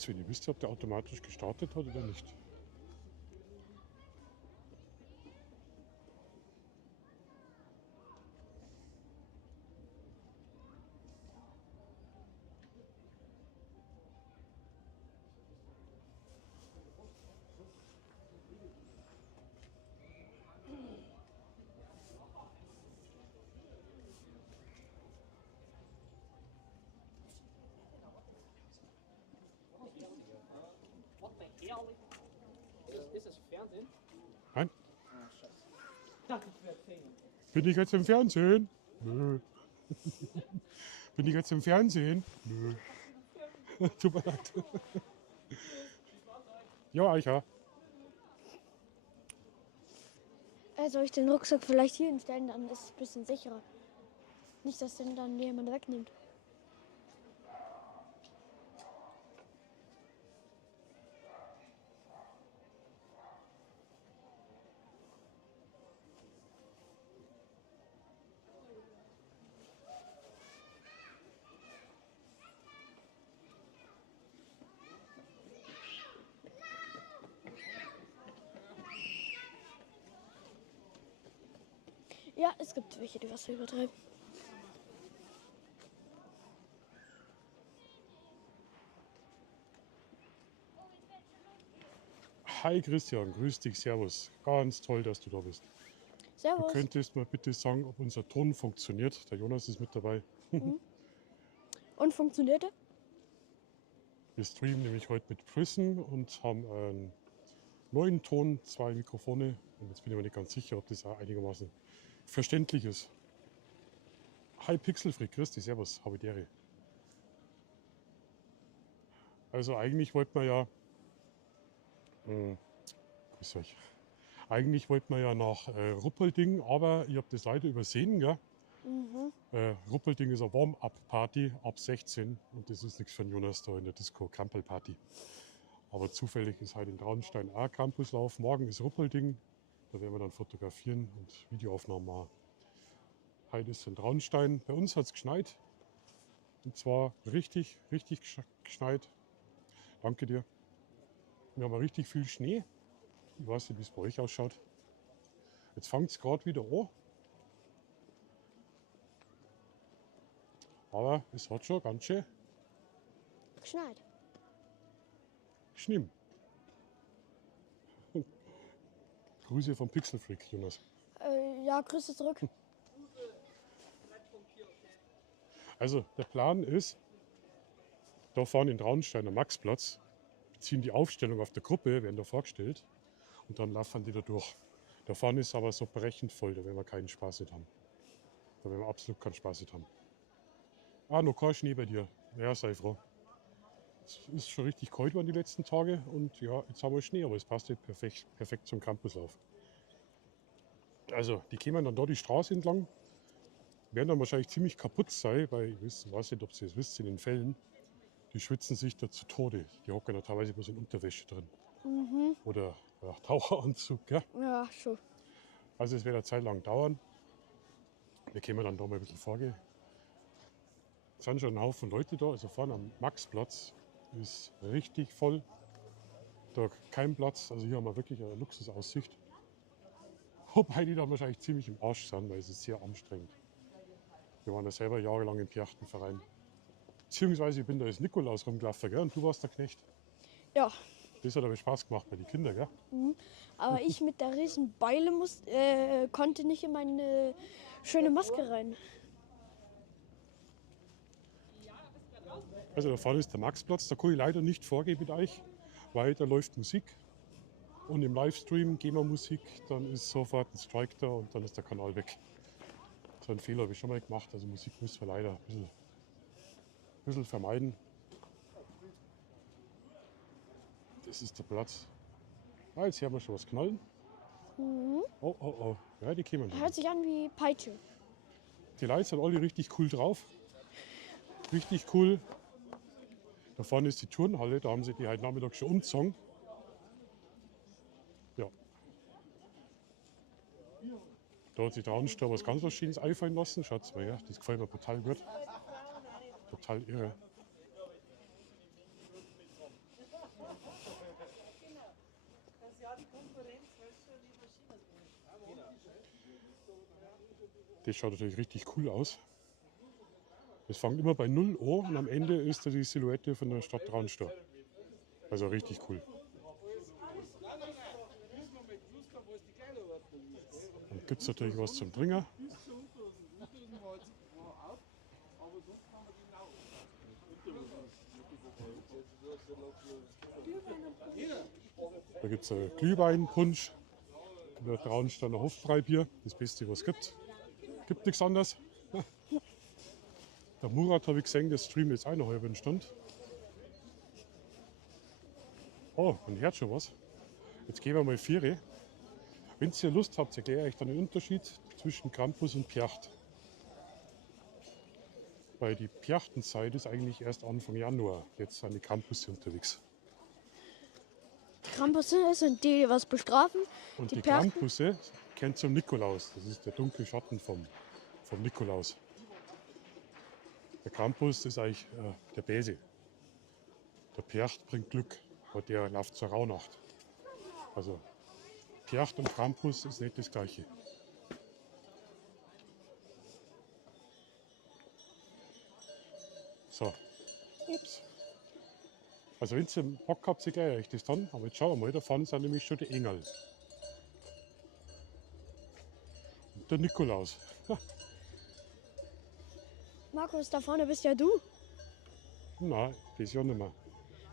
Sven, wisst ihr, ob der automatisch gestartet hat oder nicht? Ist das Fernsehen? Nein? Ah, scheiße. Ich dachte, ich wäre Fame. Bin ich jetzt im Fernsehen? Nö. Bin ich jetzt im Fernsehen? Nö. Tut mir leid. Ja, Eicher. Soll ich den Rucksack vielleicht hier hinstellen, dann ist es ein bisschen sicherer. Nicht, dass den dann jemand wegnimmt. Ja, es gibt welche, die Wasser übertreiben. Hi Christian, grüß dich, servus. Ganz toll, dass du da bist. Du Servus. könntest mal bitte sagen, ob unser Ton funktioniert. Der Jonas ist mit dabei. Und funktioniert er? Wir streamen nämlich heute mit Prism und haben einen neuen Ton, 2 Mikrofone. Und jetzt bin ich mir nicht ganz sicher, ob das auch einigermaßen verständlich ist. Hi Pixelfreak, grüß dich, servus, habe die Ehre. Also eigentlich wollten wir ja, wie soll ich, eigentlich wollten wir ja nach Ruppolding, aber ich habe das leider übersehen, gell? Ruppolding ist eine Warm-Up-Party ab 16 und das ist nichts für den Jonas da in der Disco, Campbell-Party. Aber zufällig ist heute in Traunstein auch Campuslauf. Morgen ist Ruppolding, da werden wir dann fotografieren und Videoaufnahmen machen. Heute ist in Traunstein. Bei uns hat es geschneit. Und zwar richtig, richtig geschneit. Danke dir. Wir haben richtig viel Schnee. Ich weiß nicht, wie es bei euch ausschaut. Jetzt fängt es gerade wieder an. Aber es hat schon ganz schön Geschneit. geschnien. Grüße vom Pixelfreak, Jonas. Ja, Grüße zurück. Also der Plan ist, da vorne in Traunstein am Maxplatz, wir ziehen die Aufstellung auf der Gruppe, werden da vorgestellt und dann laufen die da durch. Da vorne ist aber so brechend voll, da werden wir keinen Spaß mit haben. Da werden wir absolut keinen Spaß mit haben. Ah, noch kein Schnee bei dir. Ja, sei froh. Es ist schon richtig kalt geworden die letzten Tage und ja, jetzt haben wir Schnee, aber es passt nicht perfekt zum Campuslauf. Also, die kämen dann da die Straße entlang, werden dann wahrscheinlich ziemlich kaputt sein, weil ich weiß nicht, ob ihr es wisst, in den Fällen, die schwitzen sich da zu Tode. Die hocken da teilweise bloß in Unterwäsche drin. Oder ja, Taucheranzug, gell? Ja, schon. Also es wird eine Zeit lang dauern. Wir können dann da mal ein bisschen vorgehen. Es sind schon ein Haufen Leute da, also vorne am Maxplatz ist richtig voll. Da kein Platz, also hier haben wir wirklich eine Luxusaussicht. Wobei die dann wahrscheinlich ziemlich im Arsch sind, weil es ist sehr anstrengend. Wir waren ja selber jahrelang im Piachtenverein. Beziehungsweise ich bin da als Nikolaus rumgelaufen, gell? Und du warst der Knecht. Ja, Das hat aber Spaß gemacht bei den Kindern, gell? aber ich mit der riesen Beile konnte nicht in meine schöne Maske rein. Also da vorne ist der Maxplatz, da kann ich leider nicht vorgehen mit euch, weil da läuft Musik. Und im Livestream gehen wir Musik, dann ist sofort ein Strike da und dann ist der Kanal weg. So einen Fehler habe ich schon mal gemacht, also Musik müssen wir leider ein bisschen vermeiden. Das ist der Platz. Ah, jetzt hören wir schon was knallen. Oh, oh, oh. Ja, die kämen schon. Hört sich an wie Peitsche. Die Leute sind alle richtig cool drauf. Richtig cool. Da vorne ist die Turnhalle, da haben sie die heute Nachmittag schon umgezogen. Ja. Da hat sich der Ansteuer was ganz Verschiedenes einfallen lassen. Schaut mal, ja, das gefällt mir total gut. Total irre. Das schaut natürlich richtig cool aus. Es fängt immer bei 0 an und am Ende ist da die Silhouette von der Stadt Traunstein. Also richtig cool. Dann gibt es natürlich was zum Trinken. Da gibt es Glühweinpunsch, der Traunsteiner Hofbräubier, das Beste, was es gibt. Gibt nichts anderes. Der Murat habe ich gesehen, der streamt jetzt auch noch halb Stunde. Oh, man hört schon was. Jetzt gehen wir mal Viere. Wenn ihr Lust habt, erkläre ich dann den Unterschied zwischen Krampus und Percht. Weil die Perchtenzeit ist eigentlich erst Anfang Januar. Jetzt sind die Krampusse unterwegs. Die Krampusse sind die, die was bestrafen. Und Die die Perchten? Krampusse kennt zum Nikolaus. Das ist der dunkle Schatten vom Nikolaus. Der Krampus ist eigentlich der Bäse. Der Percht bringt Glück, aber der läuft zur Rauhnacht. Also Percht und Krampus ist nicht das Gleiche. So. Ups. Also wenn ihr Bock habt, erkläre ich das dann. Aber jetzt schauen wir mal, da vorne sind nämlich schon die Engel. Und der Nikolaus. Markus, da vorne bist ja du. Nein, das ja nicht mehr.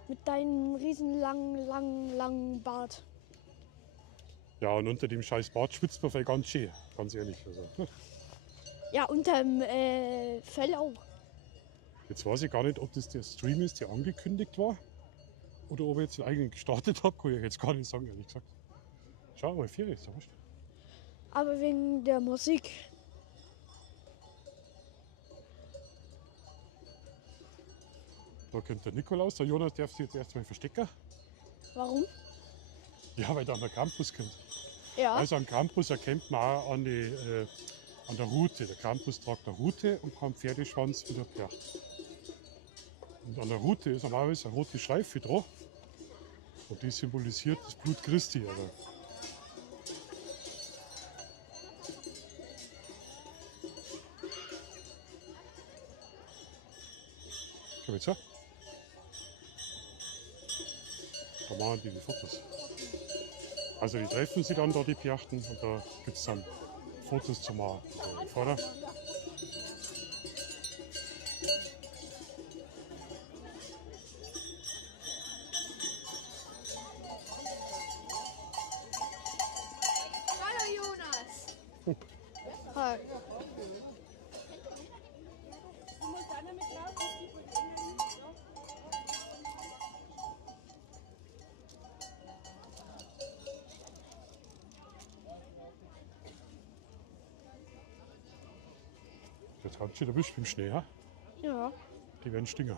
Mit deinem riesen langen Bart. Ja, und unter dem scheiß Bart schwitzt man vielleicht ganz schön, ganz ehrlich. Also, Ja, unterm Fell auch. jetzt weiß ich gar nicht, ob das der Stream ist, der angekündigt war. Oder ob ich jetzt den eigenen gestartet habe, kann ich jetzt gar nicht sagen, ehrlich gesagt. Schau mal, 4 ist ja wurscht. Aber wegen der Musik. Da kommt der Nikolaus, der Jonas darf sich jetzt erstmal verstecken. Warum? Ja, weil da an der Krampus kommt. Ja. Also am Krampus erkennt man auch an der Rute. Der Krampus tragt eine Rute und keinen Pferdeschwanz wie der Percht. Und an der Rute ist normalerweise eine rote Schleife drauf. Und die symbolisiert das Blut Christi. Also. Komm jetzt her. Da machen die Fotos. Also die treffen sich dann da, die Perchten, und da gibt es dann Fotos zu machen. Also vorne. Hallo Jonas. Hi. Jetzt haben sie schon erwischt mit dem Schnee, ha? Ja. Die werden stinger.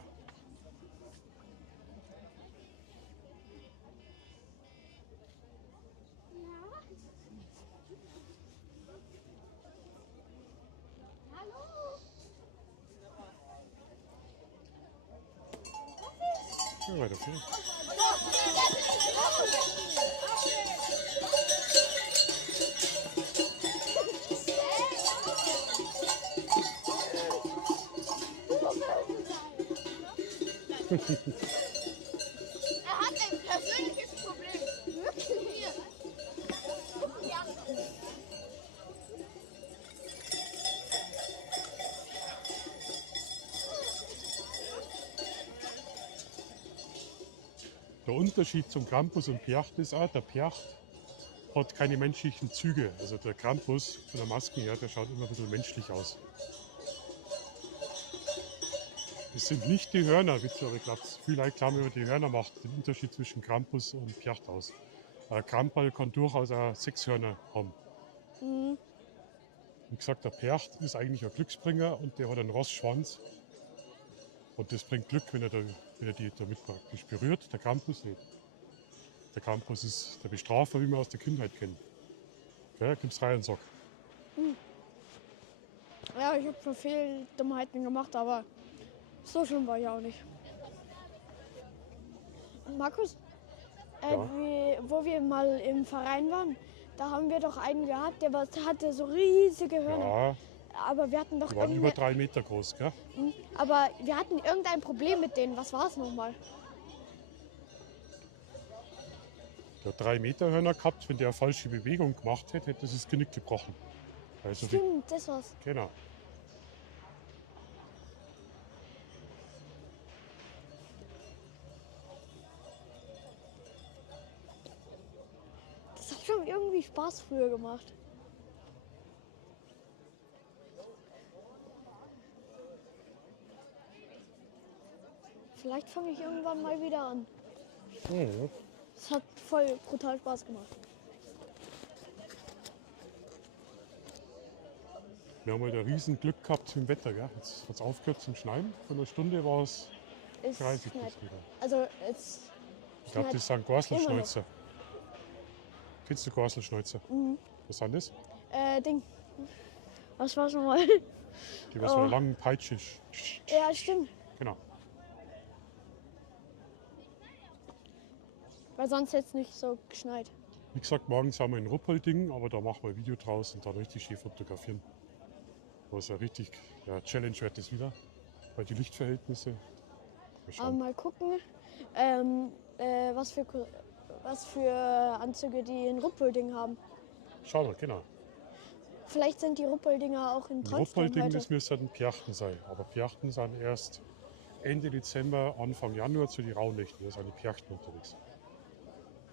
Ja, weiter viel. Er hat ein persönliches Problem. Wirklich? Hier. Ja. Der Unterschied zum Krampus und Percht ist auch, der Percht hat keine menschlichen Züge. Also der Krampus von der Maske her, der schaut immer ein bisschen menschlich aus. Es sind nicht die Hörner, wie es aber glaubt. Viele Leute glauben, über die Hörner macht den Unterschied zwischen Krampus und Percht aus. Ein Kramperl kann durchaus auch 6 Hörner haben. Wie gesagt, der Percht ist eigentlich ein Glücksbringer und der hat einen Rossschwanz. Und das bringt Glück, wenn er die damit praktisch berührt. Der Krampus nicht. Der Krampus ist der Bestrafer, wie man aus der Kindheit kennt. Ja, gibt's Reihensack. Ja, ich habe schon viel Dummheiten gemacht, aber so schlimm war ich auch nicht. Markus, Ja. wo wir mal im Verein waren, Da haben wir doch einen gehabt, der hatte so riesige Hörner. Ja, Aber wir hatten doch die waren über irgendein, 3 Meter groß, gell? aber wir hatten irgendein Problem mit denen. Was war es nochmal? Der hat 3 Meter Hörner gehabt. Wenn der eine falsche Bewegung gemacht hätte, hätte es das Genick gebrochen. Also die, Stimmt, das war's. genau. Das hat schon irgendwie Spaß früher gemacht. Vielleicht fange ich irgendwann mal wieder an. Mhm. Es hat voll brutal Spaß gemacht. Wir haben halt ein riesen Glück gehabt im Wetter, gell? Jetzt hat es aufgehört zum Schneien. Von einer Stunde war es Es 30 schneit. plus wieder. Also es Ich glaube, schneit das sind Gorselschneuzer. Kennst du Gorselschneuzer? Was sind das? Ding. Was war's nochmal? Die, was mit Oh. einer langen Peitsche. Ja, stimmt. Genau. Weil sonst hätte es nicht so geschneit. Wie gesagt, morgens haben wir ein Ruppolding, aber da machen wir ein Video draus und dann richtig schön fotografieren. Was ja richtig Challenge wird das wieder, weil die Lichtverhältnisse. Mal Aber schauen. mal gucken, was für Anzüge die ein Ruppolding haben. Schauen wir, genau. Vielleicht sind die Ruppoldinger auch in Ein Trondheim Ruppolding, heute. das müsste ein Pjachten sein. Aber Pjachten sind erst Ende Dezember, Anfang Januar zu den Rauhnächten. Da sind die Pjachten unterwegs.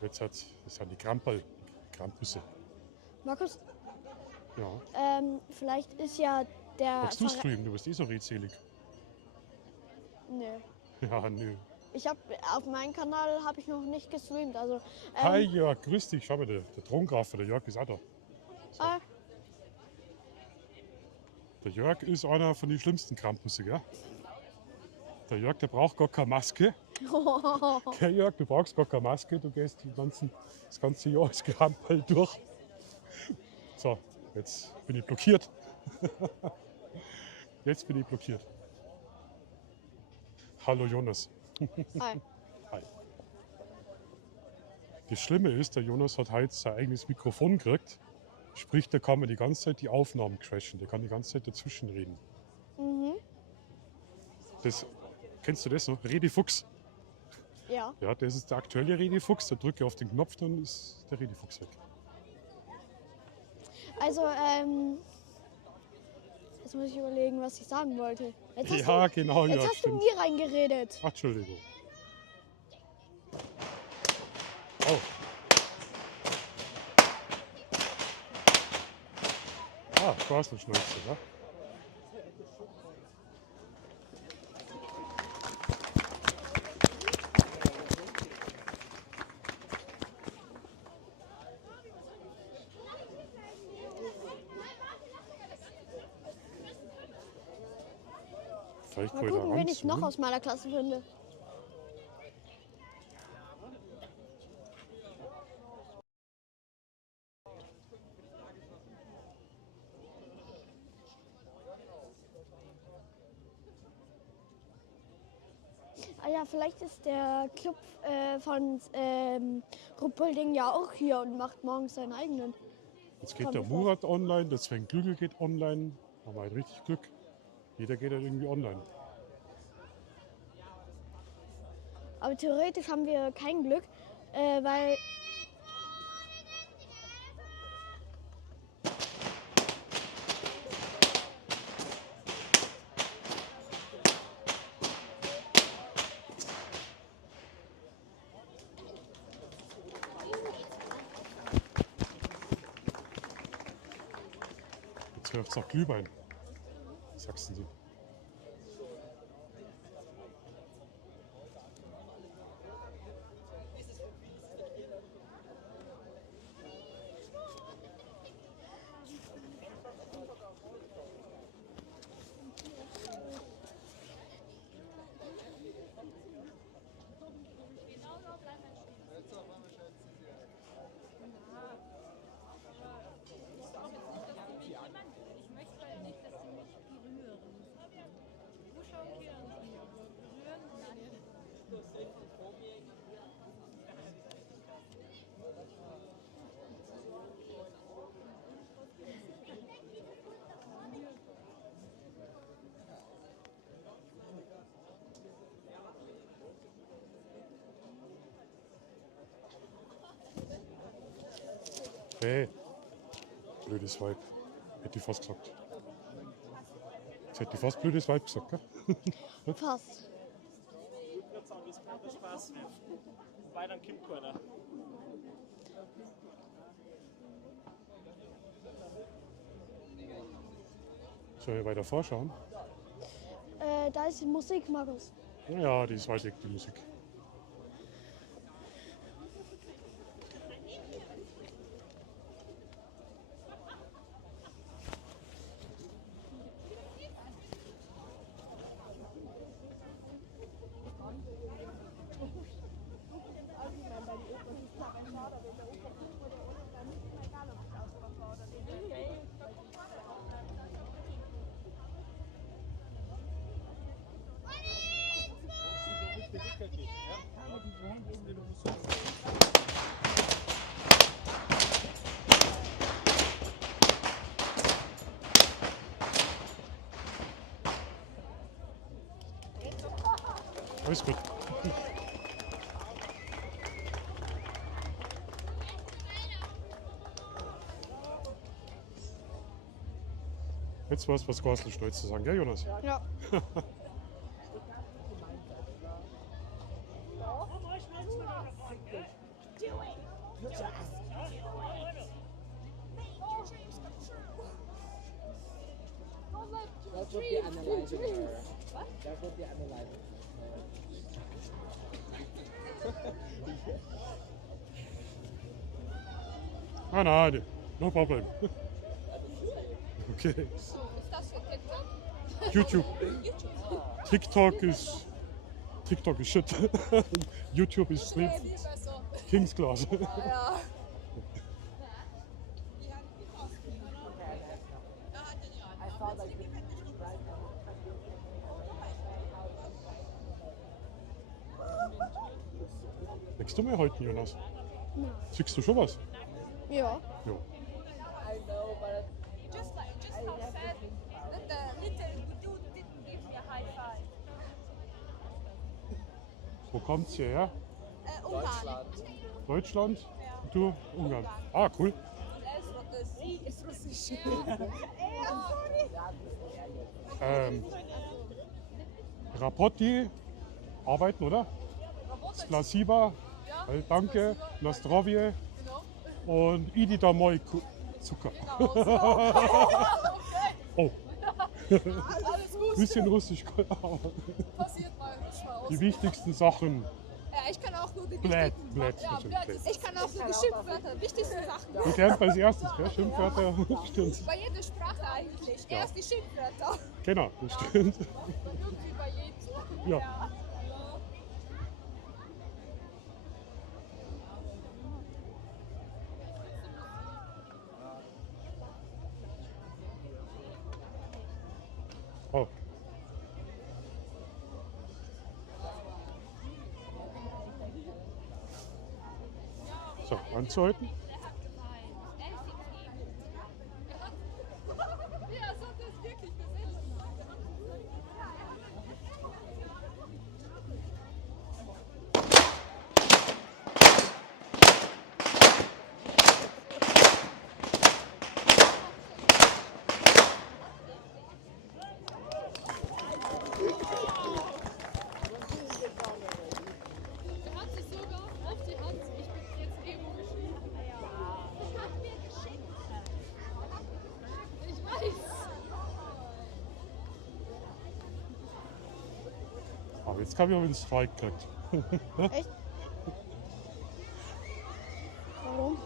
Jetzt das sind die Krampel, die Krampusse. Markus, Ja. vielleicht ist ja der Magst du streamen? Du bist eh so redselig. Nö. Ja, nö. Ich habe auf meinem Kanal habe ich noch nicht gestreamt. Also Hi Jörg, grüß dich. Schau mal, der Throngraf, der Jörg ist auch da. ah, Der Jörg ist einer von den schlimmsten Krampusse, gell? Der Jörg, der braucht gar keine Maske. Gell, Jörg, du brauchst gar keine Maske. Du gehst das ganze Jahr als Krampel durch. So, jetzt bin ich blockiert. Jetzt bin ich blockiert. Hallo Jonas. Hi. Hi. Das Schlimme ist, der Jonas hat heute sein eigenes Mikrofon gekriegt. Sprich, da kann man die ganze Zeit die Aufnahmen crashen. Der kann die ganze Zeit dazwischen reden. Das, kennst du das noch? Redefuchs. Ja. Ja, das ist der aktuelle Redefuchs. Da drücke ich auf den Knopf, dann ist der Redefuchs weg. Also jetzt muss ich überlegen, was ich sagen wollte. Jetzt hast Ja, genau, du, jetzt ja, hast du stimmt. mir reingeredet. Ach, Entschuldigung. Oh. Ah, Straßenschnauze, ja? Vielleicht Mal mal da gucken, wen ich noch ranzoomen. aus meiner Klasse finde. Ah ja, vielleicht ist der Club von Ruppolding ja auch hier und macht morgens seinen eigenen. Jetzt geht Komm, der ich weiß. Murat online, der Sven Klügel geht online. Haben wir halt richtig Glück. Jeder geht halt irgendwie online. Aber theoretisch haben wir kein Glück, weil Jetzt hört es auch Glühwein. Sagst du? Bäh. Blödes Weib. Hätte ich fast gesagt. Jetzt hätte ich fast blödes Weib gesagt, gell? Fast. Ich würde sagen, das macht Spaß. Wobei dann kommt keiner. Sollen wir weiter vorschauen? Da ist die Musik, Markus. Ja, die ist weit weg, die Musik. Alles gut. Jetzt war's was Gorsel stolz zu sagen, gell, Jonas? Ja. That's what they're analyzing her. That's what they're analyzing. Ah, nein, no problem. Okay. Ist das für TikTok? YouTube. TikTok is shit. YouTube is Viel besser. King's Class. Ja. Legst du mir heute, Jonas? Nein. Siehst du schon was? Ja. Ja. Just how sad that the little dude didn't give me a high five. Wo kommt's hierher? Ungarn. Deutschland? Du? Ungarn. Ah, cool. Sie ist russisch. Rapporti, arbeiten, oder? Splasiba, danke, Nastrovje und Idi Damoi Zucker. Oh, Alles gut. bisschen Russisch. Passiert mal. Die wichtigsten Sachen. Ja, ich kann auch nur die Blät, wichtigen- Blät, Ja, natürlich, Blät. Blät. Ich kann auch nur die Schimpfwörter, wichtigsten Sachen. Du lernst als erstes, gell? Schimpfwörter. Stimmt. Bei jeder Sprache eigentlich. Ja. Erst die Schimpfwörter. Genau, das stimmt. Irgendwie bei jedem so. Ja. Oh. So, anzuhalten. Ja, so hat das wirklich gesessen. Der hat sich sogar auf die Hand, ich bin jetzt Emo geschrieben. Das hat mir geschickt. Ich weiß. Aber jetzt habe ich auch einen Strike gekriegt. Echt? Warum?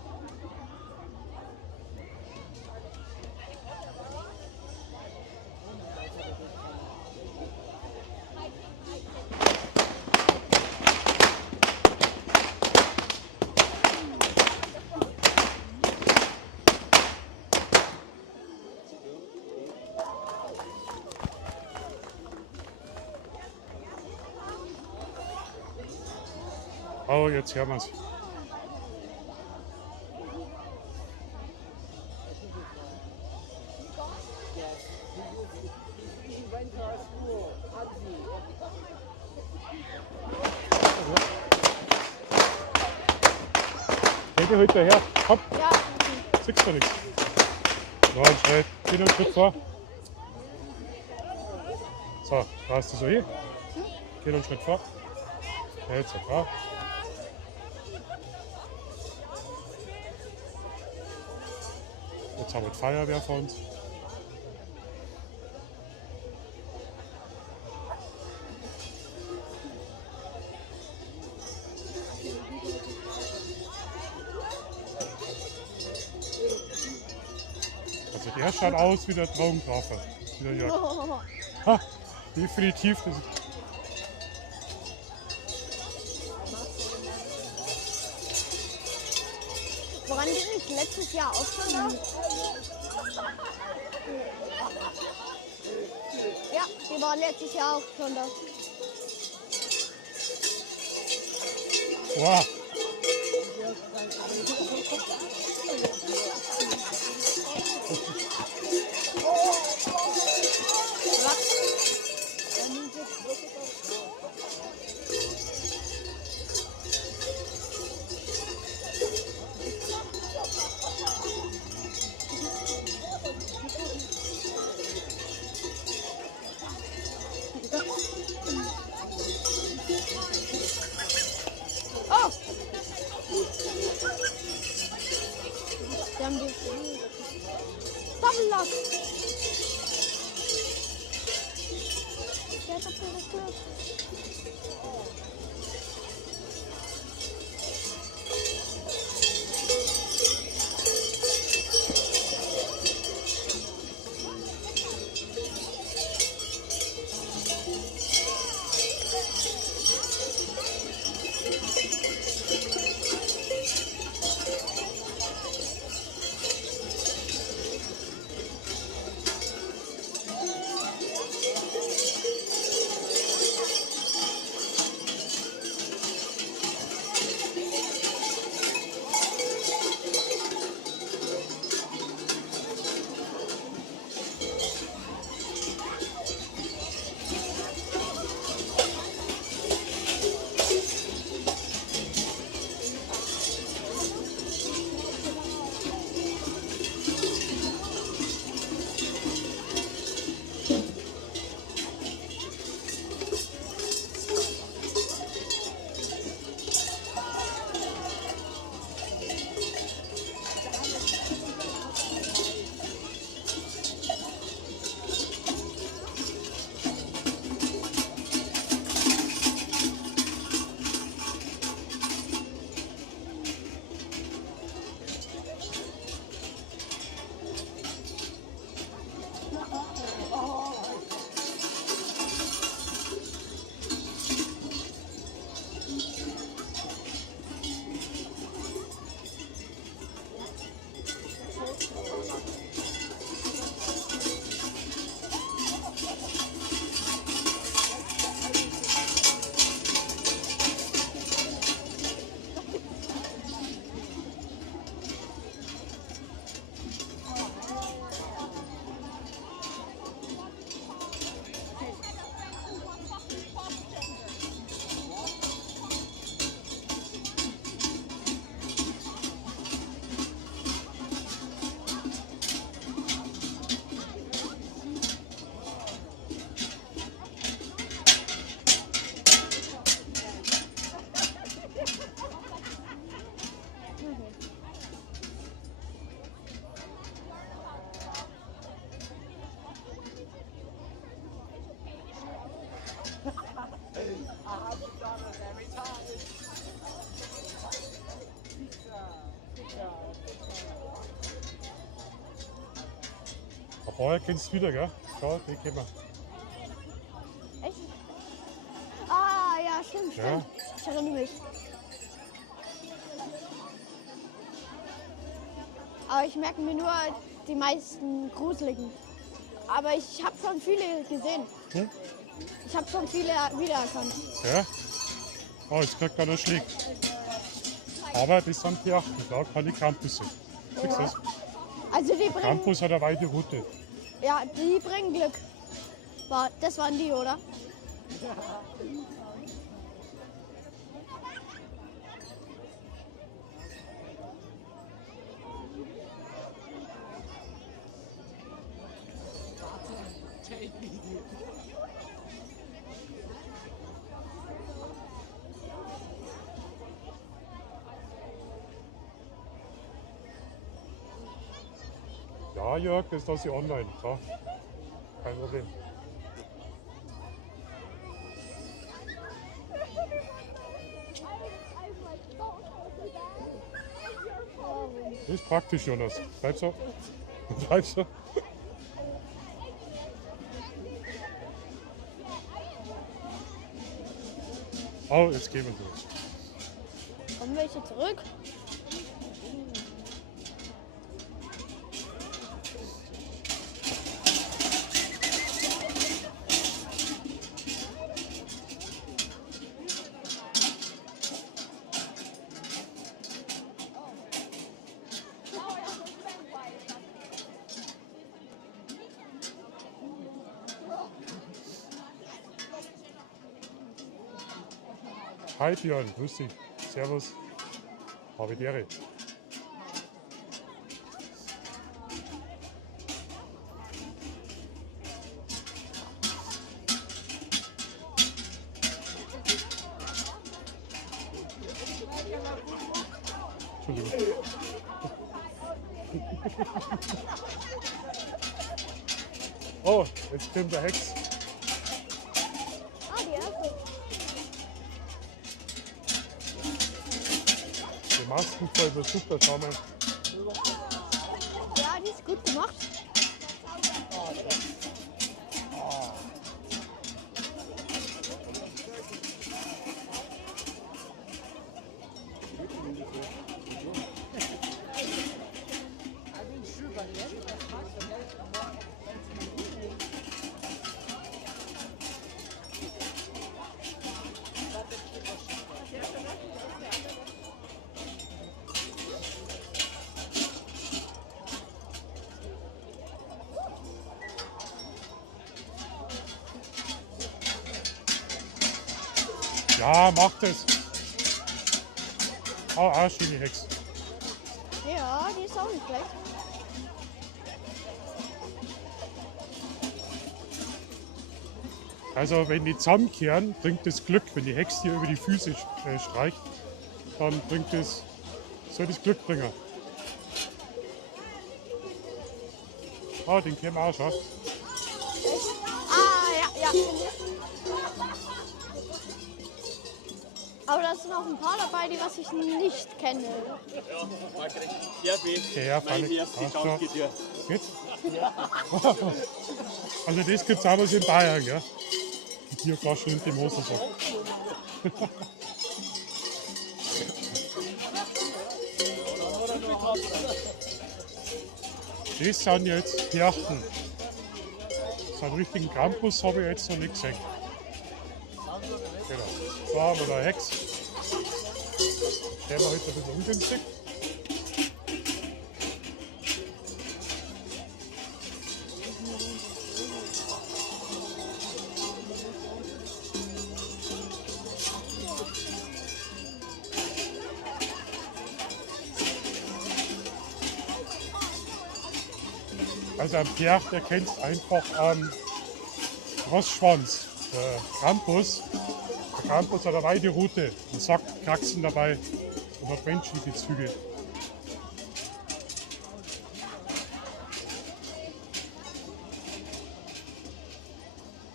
Oh, jetzt hören wir es. Geht ihr heute daher? Hopp. Ja. kriegst du nichts. Noch einen Schritt, geh noch einen Schritt vor. So, da hast du so hier. Geh noch einen Schritt vor. Jetzt, ja. Jetzt haben wir die Feuerwehr vor uns. Also der schaut aus wie der Traumtreffer. Wie der Jörg. Ha, definitiv. Das ist Woran bin ich letztes Jahr auch schon da? Ja, die waren letztes Jahr auch schon da. wow. Oh! Die haben die Doppellock. Der Doppellock. Heuer kennst du wieder, gell? Schau, den kennen wir. Echt? Ah, ja, stimmt, Ja. stimmt. Ich erinnere mich. Aber ich merke mir nur die meisten gruseligen. Aber ich habe schon viele gesehen. Hm? Ich habe schon viele wiedererkannt. Ja? Oh, jetzt kriegt einer Schläg. Aber das sind die Achten, da keine Campusse. Siehst du das? Also die bringen, Campus hat eine weite Route. ja, die bringen Glück. Das waren die, oder? Ja, Jörg, das lasse ich online. Klar. Kein Problem. Das ist praktisch, Jonas. Bleib so. Bleib so. Oh, jetzt gehen wir durch. Kommen welche zurück? Hi Björn, grüß dich. Servus. Habe die Ehre. Entschuldigung. Oh, jetzt kommt der Hex. Ah, die erste. Die Masken voll wird super, schau mal. Ja, die ist gut gemacht. Ja, mach das. Ah, schöne Hex. Ja, die ist auch nicht schlecht. Also wenn die zusammenkehren, bringt das Glück. Wenn die Hex dir über die Füße streicht, dann bringt es, soll das Glück bringen. Ah, den kennen wir auch schon. Ah, ja, ja. Aber da sind auch ein paar dabei, die was ich nicht kenne. Ja, wie? Ja, Mein freilich. erster Ach so. Chance geht dir. Geht's? Also das gibt's auch was in Bayern, gell? Die Bierflasche und die Mosersaft. Das sind jetzt Perchten. So einen richtigen Krampus habe ich jetzt noch nicht gesehen. Genau. So haben wir da Hex. Der war heute ein bisschen ungünstig. Also am Pferd erkennt einfach am Rossschwanz. Der Krampus hat eine weite Rute, einen Sack Kraxen dabei und hat menschliche Züge.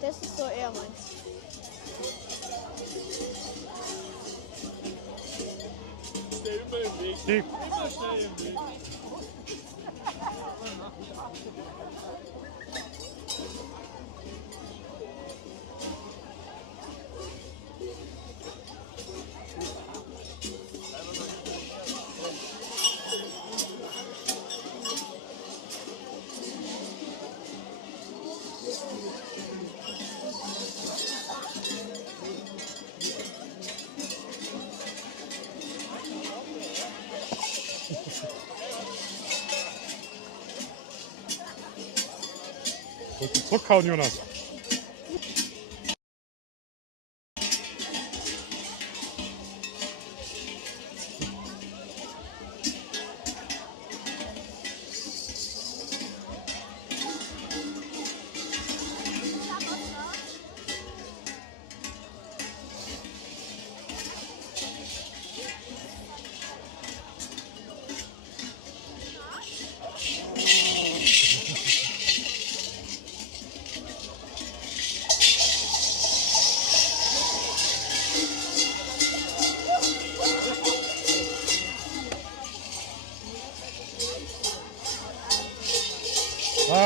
Das ist so eher meins. Steh immer im Weg. Die, Immer schnell im Weg. willst du zurückhauen, Jonas?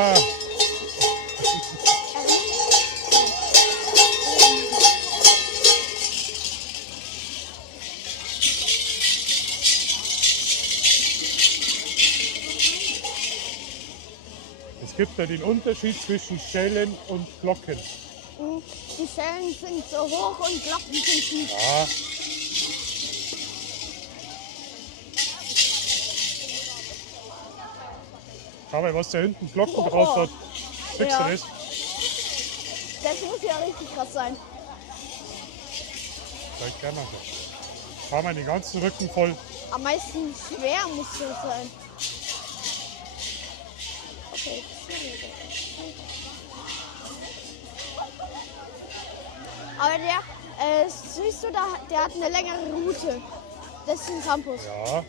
Ah, es gibt ja den Unterschied zwischen Schellen und Glocken. Die Schellen sind so hoch und Glocken sind nicht. Ja. Schau mal, was da hinten Glocken drauf hat. Kriegst Ja. du das? Das muss ja richtig krass sein. Vielleicht gerne noch. Schau mal den ganzen Rücken voll. Am meisten schwer muss das sein. Okay. Aber der, siehst du, der hat eine längere Route. Das ist ein Campus. Ja.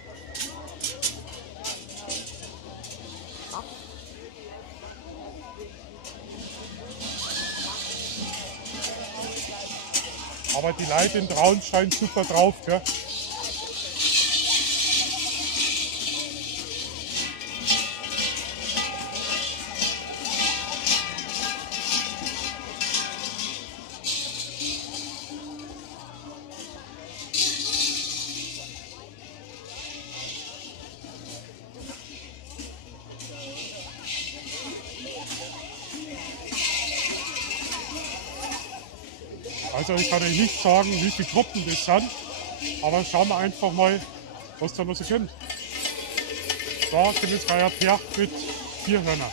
Aber die Leute in Traunstein super drauf, gell? Also ich kann euch nicht sagen, wie viele Gruppen das sind, aber schauen wir einfach mal, was da noch so kommt. Da sind jetzt ein Pferd mit 4 Hörnern.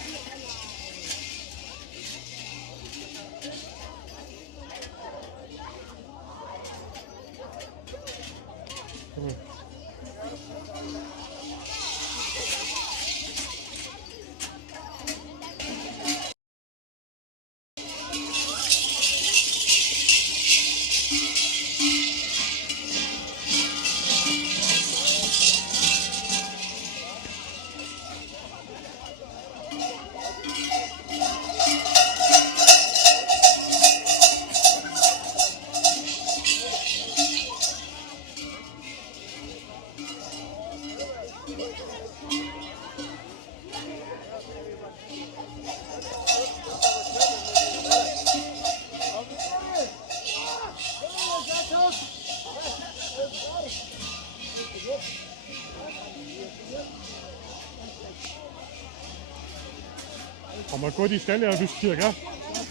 Haben wir gut die Stelle erwischt hier, gell?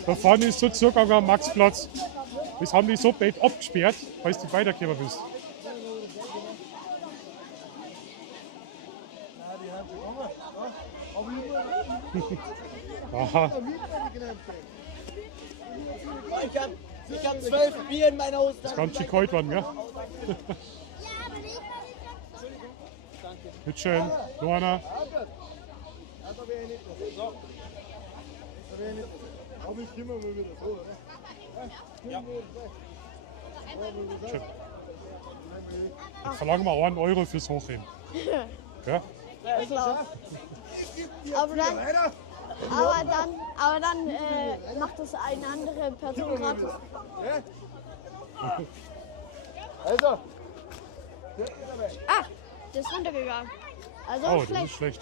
Da vorne ist so zugegangen am Maxplatz. Das haben die so bald abgesperrt, falls du weitergekommen bist. Aha, Ich hab 12 Bier in meiner Hose. das kann schon kalt werden, gell? Bitteschön, noch einer. Schön. Jetzt verlangen wir 1 Euro fürs Hochheben. Ja? Aber dann macht das eine andere Person gratis. Also, Ah, der ist runtergegangen. Also Oh, das schlecht. ist schlecht.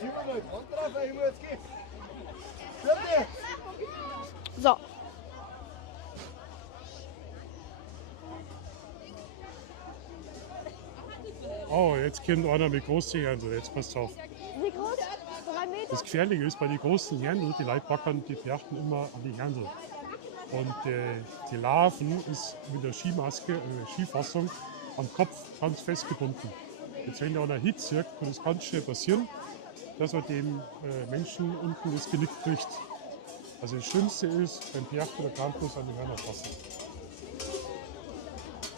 ich muss jetzt gehen. So. Oh, jetzt kommt einer mit großen Händel. Jetzt passt auf. Wie groß? 3 Meter? Das Gefährliche ist bei den großen Händel, die Leute packen die Pferden immer an die Händel. Und die Larven ist mit der Skimaske, Skifassung, am Kopf ganz festgebunden. Jetzt wenn da einer hinzieht, kann es ganz schnell passieren, dass er dem Menschen unten das Genick bricht. Also das Schlimmste ist, beim Pferd oder Campus an die Hörner fassen.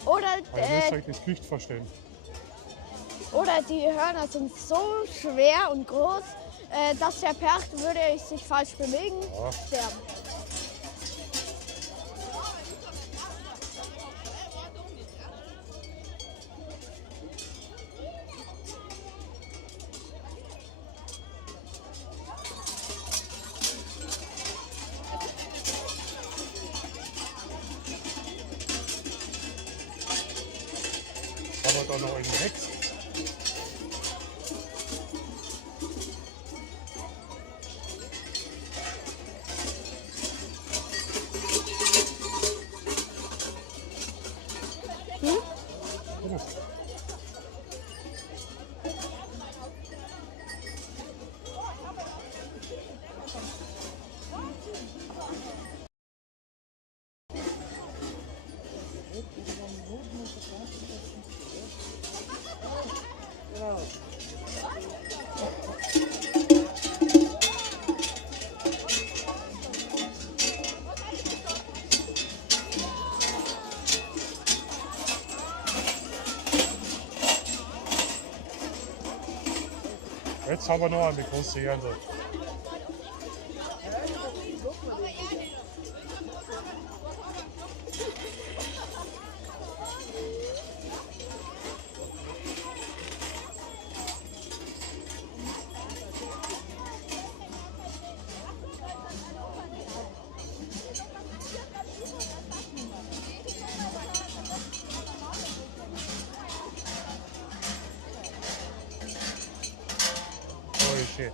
Oder, Weil ihr müsst euch das Gewicht vorstellen. oder die Hörner sind so schwer und groß, dass der Pferd, würde er sich falsch bewegen, sterben. Haben wir da noch einen Hex? Jetzt haben wir noch eine große Ernte. Oh, schön.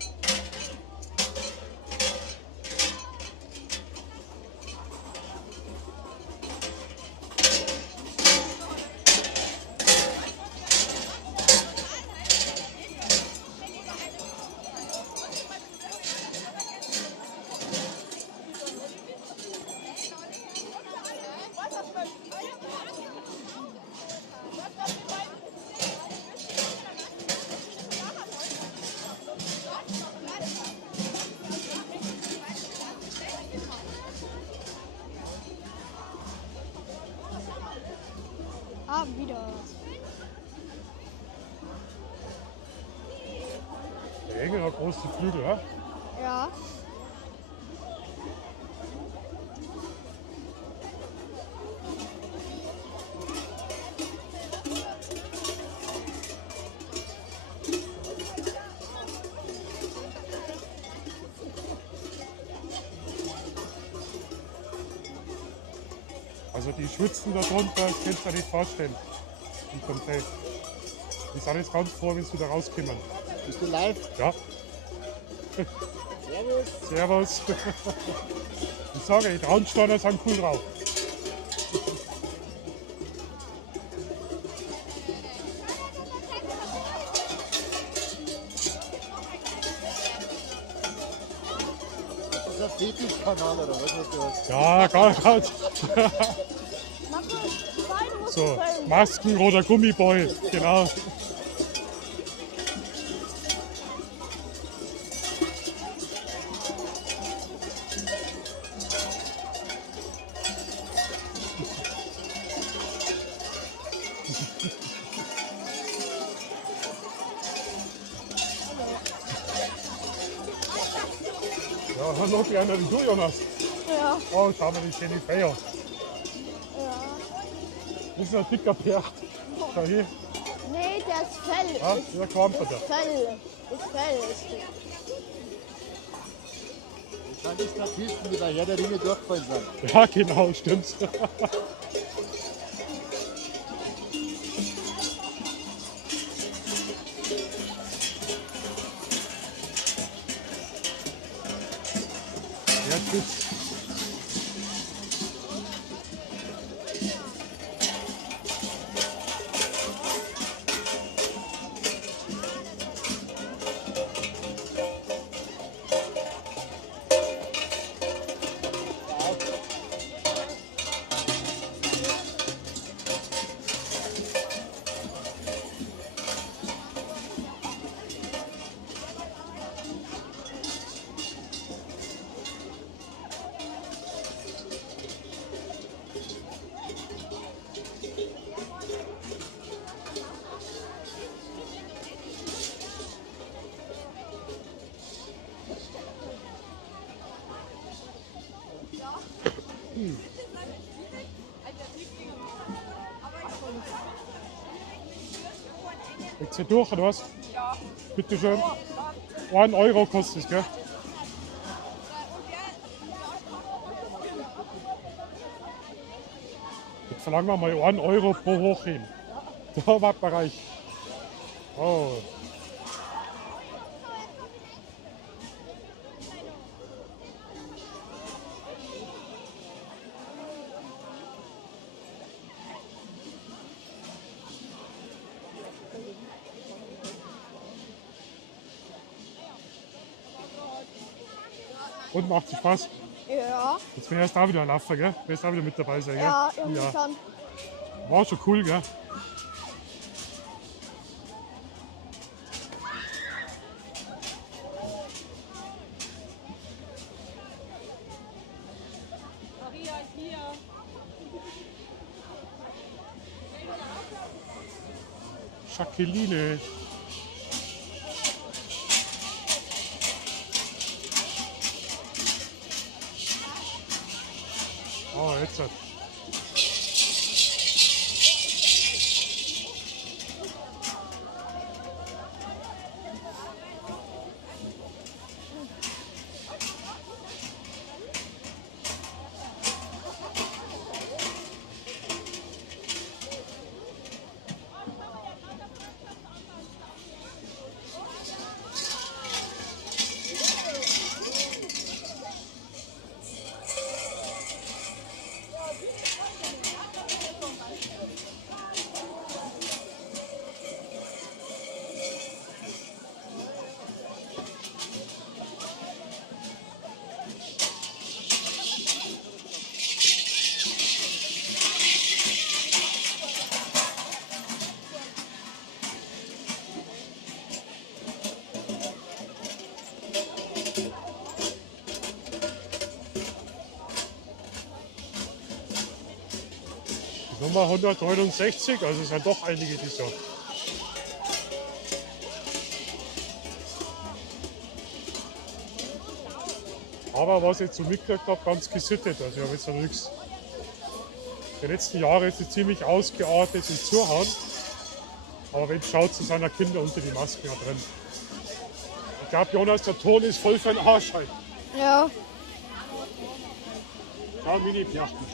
Ah, wieder was. Der Engel hat große Flügel, ja? Ja. Also die schwitzen da drunter, das kannst du dir nicht vorstellen. Unterm Feld. Die sind jetzt ganz froh, wenn sie wieder rauskommen. Bist du live? Ja, Servus. servus. Ich sage, die Traunsteiner sind cool drauf. Das ist ein Fetischkanal oder was hast du hast? Ja, ganz. Markus, du musst So, filmen. Masken oder Gummiball, genau. Ja, hallo, kleiner wie du, Jonas. Ja, Oh, schau mal, die schöne Feier. ja. Das ist ein dicker Percht. Schau hier. Nee, das Fell. Ja, ist, der kommt das da. Fell. Das Fell ist dick. Das sind die Statisten, die bei Herr der Ringe durchgefallen sind. Ja, genau, stimmt. Ja, tschüss. Jetzt hier durch, oder was? Ja. Bitte schön. 1 Euro kostet es, gell? Jetzt verlangen wir mal 1 Euro pro Hochheben. Da war Bereich. Oh. Und macht sich Spaß. Ja, Jetzt wärst du da wieder ein Affe, gell? Wärst da wieder mit dabei sein, gell? ja, irgendwie schon. War schon cool, gell? Maria, hier. Jacqueline. Oh, jetzt hat. Nummer 169, also es sind doch einige dieses Jahr. Aber was ich jetzt so mitgekriegt habe, ganz gesittet. Also ich habe jetzt noch nichts. Die letzten Jahre ist es ziemlich ausgeartet und Zuhauen. Aber wenn es schaut, sind auch Kinder unter die Masken ja drin. Ich glaube, Jonas, der Ton ist voll für den Arsch heute. Ja. Schau, Mini-Pjachten.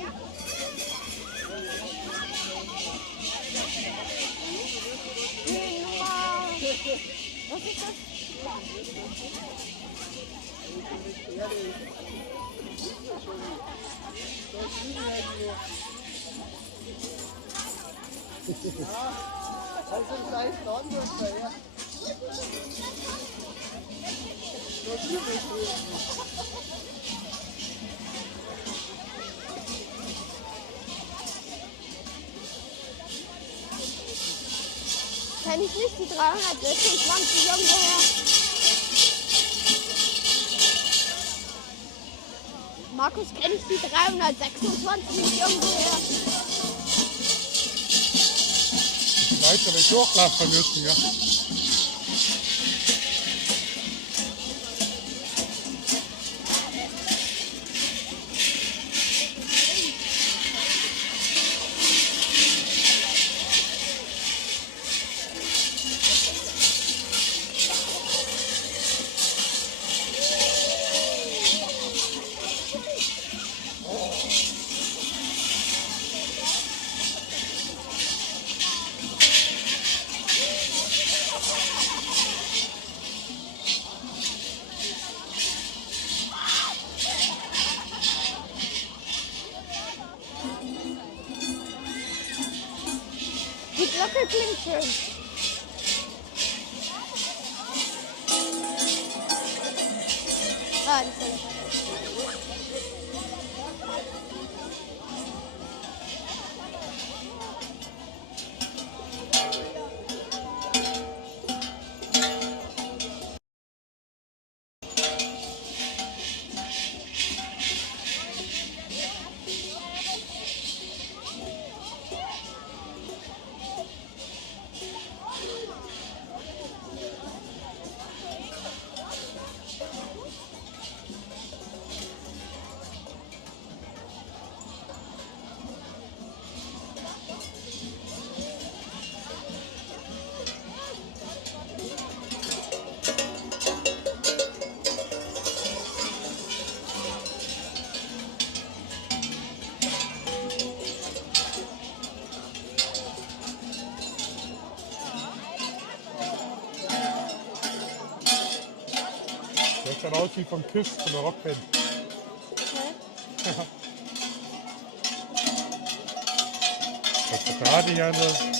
Die Nummer. Was ist das? Also leicht anders, ja. Kenn ich nicht die 326 irgendwoher? Markus, kenn ich die 326 nicht irgendwoher? Leute, aber ich durchlaufen müssen, ja. Die Glocke klingt schön. Ah, das ist Der sieht aus wie vom Kiss, von der Rockband. Das ist gerade hier eine.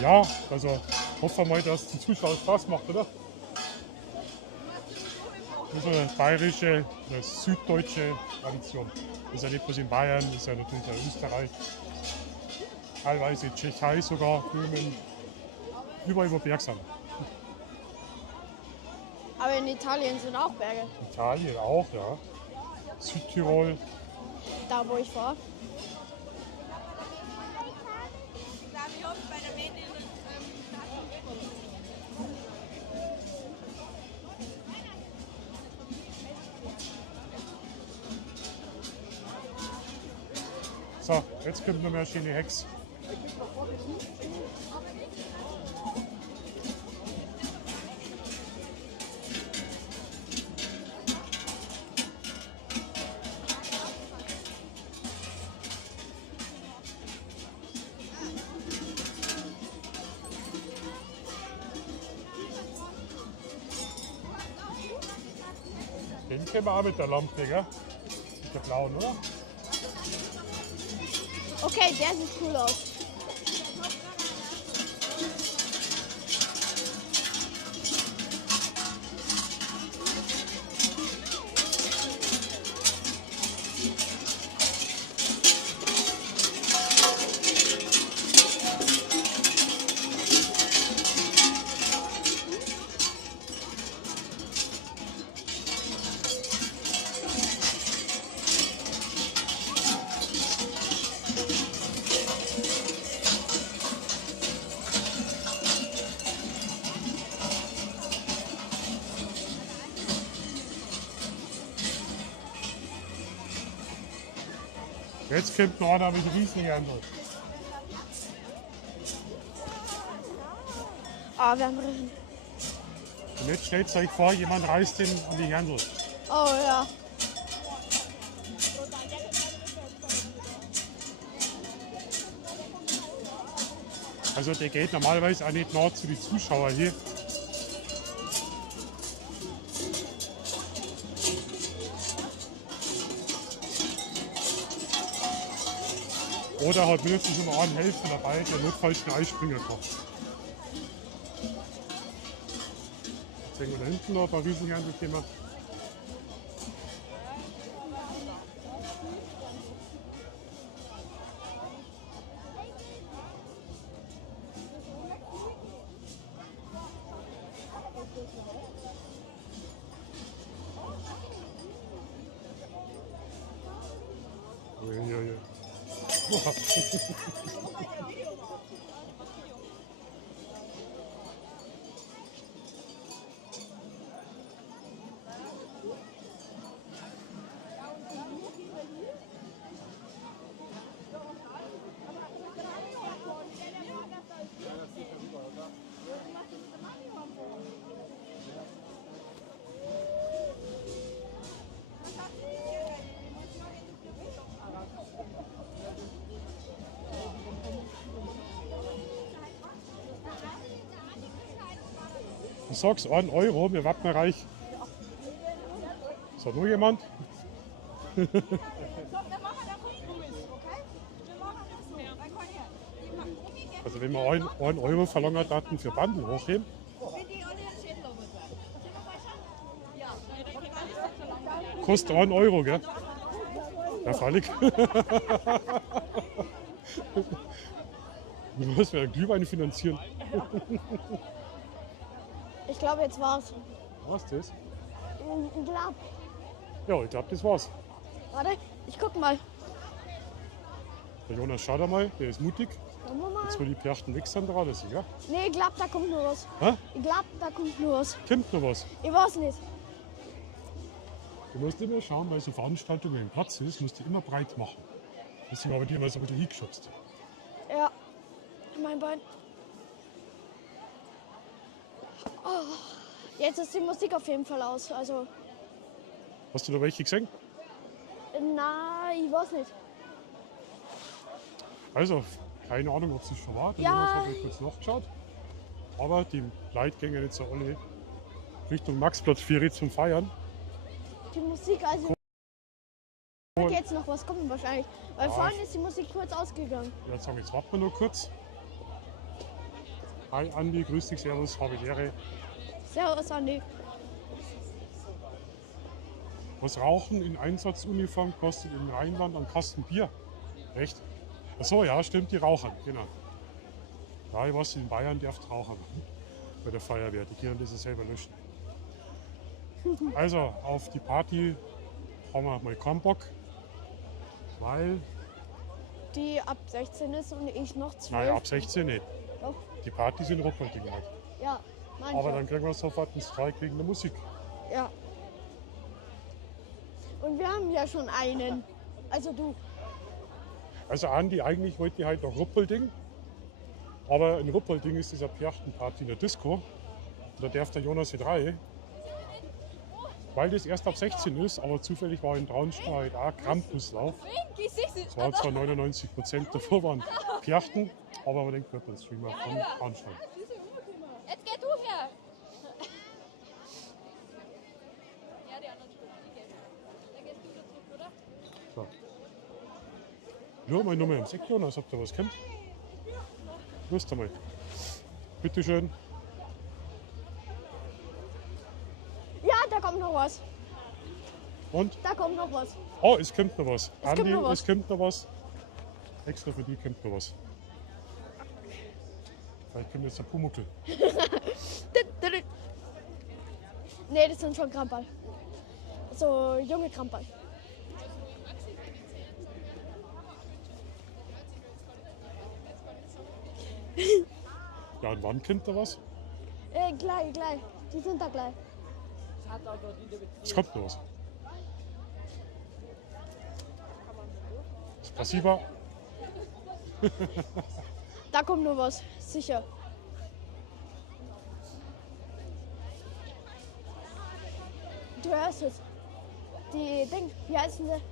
Ja, also hoffen wir mal, dass die Zuschauer Spaß macht, oder? Das ist eine bayerische, eine süddeutsche Tradition. Das ist ja nicht bloß in Bayern, das ist ja natürlich in Österreich, teilweise Tschechei sogar, Böhmen, überall wo Berg sind. Aber in Italien sind auch Berge, Italien auch, ja. Südtirol. da wo ich war. So, jetzt kommt noch mehr schöne Hex. Den kennen wir auch mit der Lampe, gell? Mit der blauen, oder? Okay, der sieht cool aus. Jetzt kommt noch einer mit Riesenhändel. Ah, wir haben Rechen. Und jetzt stellt euch vor, jemand reißt den an die Händel. Oh ja. Also der geht normalerweise auch nicht nah zu den Zuschauern hier. Oder hat mindestens immer einen Helfer dabei, der notfalls einen einspringen kann. Jetzt sehen wir da hinten noch ein paar Riesenhändel gemacht. Uiuiui. Du sagst 1 Euro, wir werden reich. Ist da nur jemand? Also wenn wir 1 Euro verlangt hatten für Bundle hochheben, kostet 1 Euro, gell? Ja, freilich. Du musst mir Glühwein finanzieren. Ich glaube, jetzt war's. Was ist das? Ich glaube. Ja, ich glaube, das war's. Warte, ich guck mal. Der Jonas, schau da mal, der ist mutig. Schauen wir mal. Jetzt will die Perchten weg sind dran, das ist, ja? Nee, ich glaube, da kommt nur was. Hä? Ich glaube, da kommt nur was. Kommt noch was? Ich weiß nicht. Du musst immer schauen, weil so Veranstaltungen ein Platz ist, musst du immer breit machen. Deswegen habe ich die immer so ein bisschen hingeschubst. Ja, mein Bein. Oh, jetzt ist die Musik auf jeden Fall aus. Also, Hast du da welche gesehen? na, ich weiß nicht. Also, keine Ahnung, ob es schon war. Der Ja. Jonas hat mal kurz nachgeschaut. Aber die Leute gehen jetzt alle Richtung Maxplatz 4 zum Feiern. Die Musik, also. Da wird jetzt noch was kommen wahrscheinlich. Weil vorhin ist die Musik kurz ausgegangen. Ich würde sagen, jetzt warten wir nur kurz. Hi Andi, grüß dich, servus, habe die Ehre. Servus, Andi. Was Rauchen in Einsatzuniform kostet im Rheinland einen Kasten Bier. Echt? Achso, ja, stimmt, die rauchen, genau. Ja, ich weiß, in Bayern darf rauchen bei der Feuerwehr. Die können das ja selber löschen. Also auf die Party haben wir mal keinen Bock, weil, Die ab 16 ist und ich noch 12. naja, ab 16 nicht. Doch, Die Partys sind Ruppolding halt. ja, manche. Aber dann kriegen wir sofort einen Streik wegen der Musik. Ja. Und wir haben ja schon einen. Also du. Also Andi, eigentlich wollte ich halt nach Ruppolding. Aber in Ruppolding ist dieser Perchtenparty in der Disco. Da darf der Jonas nicht rein. Weil das erst ab 16 ist, aber zufällig war in Traunstein auch Krampuslauf. Es waren zwar 99% davor waren Perchten, aber man denkt, wird ein Streamer von Traunstein. Jetzt geh du her! Ja, die anderen Stunden, die gehen. Dann gehst du wieder zurück, oder? So. Nur mal Nummer im Sekt, Jonas, habt ihr was kennt? Lust einmal. Bitteschön. Ja, da kommt noch was. Und? Da kommt noch was. Oh, es kommt noch was. Es kommt noch was. Es kommt noch was. Extra für die kommt noch was. Vielleicht kommt jetzt der Pumuckl. Nee, das sind schon Kramperl. So junge Kramperl. Ja, und wann kommt da was? Gleich. Die sind da gleich. Es kommt noch was. Das Passiva. Da kommt noch was. Sicher. Du hörst es. Die Ding, wie heißen sie?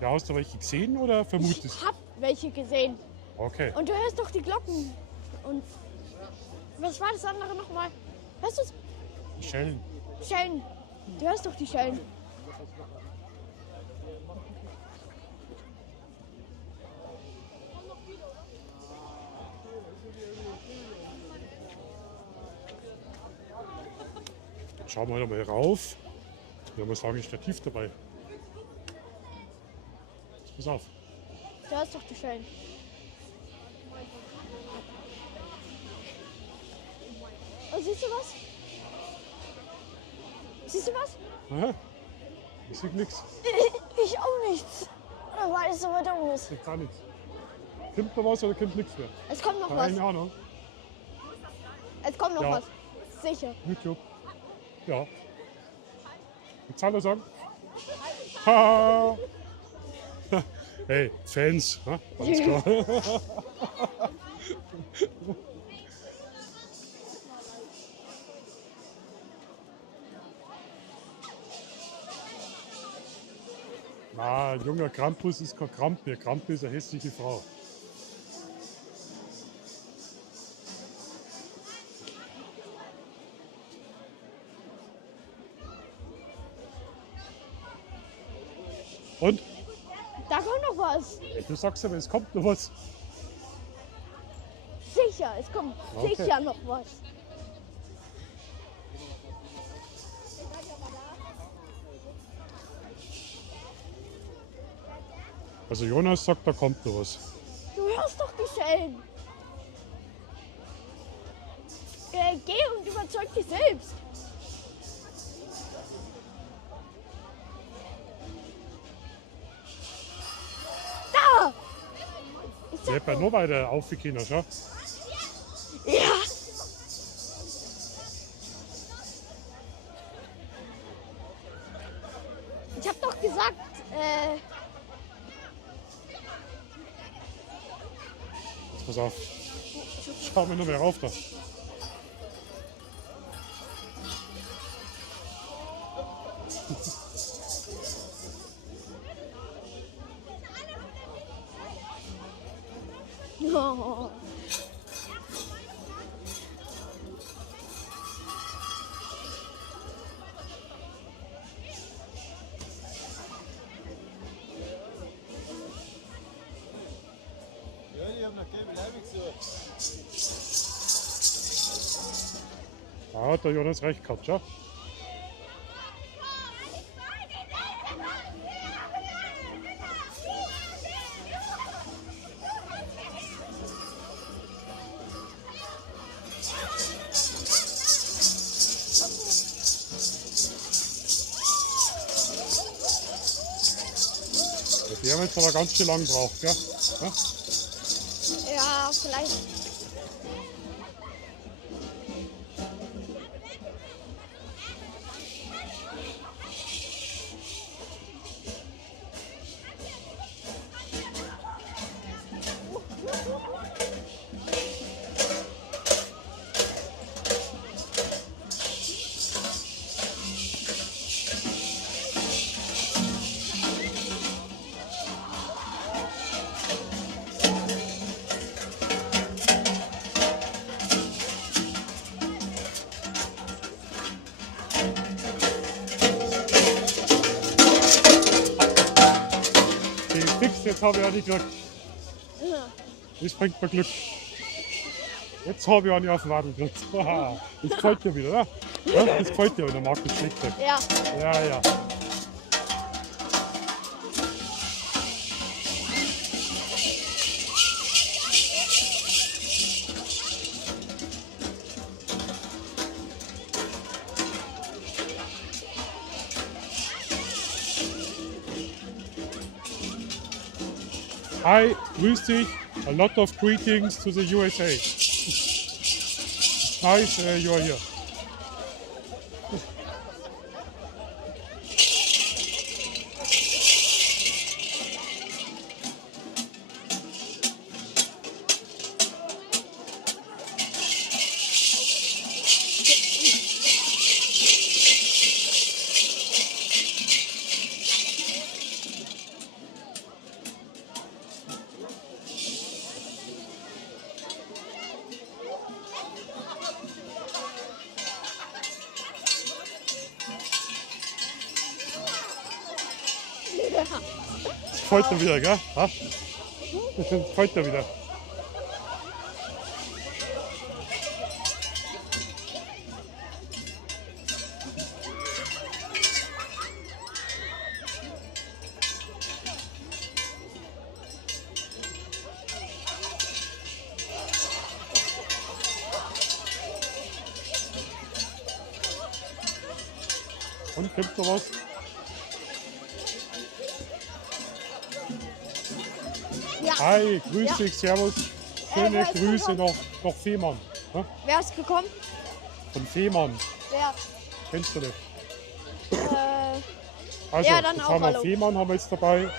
Ja, hast du welche gesehen oder vermutest? Ich hab welche gesehen. Okay. Und du hörst doch die Glocken. Und was war das andere nochmal? Hörst du es? Schellen. Schellen. Du hörst doch die Schellen. Jetzt schauen wir mal rauf. Wir haben sagen, ein Stativ dabei. Pass auf. Du hörst doch die Schellen. Oh, siehst du was? Siehst du was? Aha. Ich sehe nichts. Ich auch nichts. Oder weil es so weit oben ist. Ich gar nichts. Kommt noch was oder kommt nichts mehr? Es kommt noch was. Keine Ahnung. Es kommt noch Ja. was. Sicher. YouTube. Ja. Jetzt alle sagen. Ha! Hey, Fans. Ha? Alles klar. Na, ein junger Krampus ist kein Krampe. Krampe ist eine hässliche Frau. Und? Da kommt noch was. Du sagst aber, es kommt noch was. Sicher, es kommt Okay. sicher noch was. Also Jonas sagt, da kommt noch was. Du hörst doch die Schellen. Geh und überzeug dich selbst. Da! Ich Ich sag hätte doch. noch weiter aufgehen, schau. Ja! Ich hab doch gesagt, Jetzt pass auf. Schau mir noch mehr rauf da. oh. Ja, die haben noch keine Bleibe gesucht. Da hat der Jonas recht gehabt, schau. Die haben jetzt aber ganz schön lang gebraucht, gell? Ja? Ja, vielleicht. Die fix, jetzt habe ich ja nicht gekriegt. Das bringt mir Glück. Jetzt habe ich auch nicht auf den Wadel gekriegt. Haha, das gefällt dir wieder, oder? Ja, das gefällt dir, wenn der Markus schlägt. Ja. Ja, ja. Hi, grüß dich. A lot of greetings to the USA. It's nice you are here. Das gefällt dir wieder, gell? Ha? Das gefällt dir wieder. Und gibt's noch was? Ja. Hi, grüß Ja. dich, servus. Schöne wer ist Grüße gekommen? nach Fehmarn. Ha? Wer ist gekommen? Von Fehmarn. Wer? Kennst du nicht? Ja, dann jetzt auch haben wir hallo. Fehmarn haben wir jetzt dabei.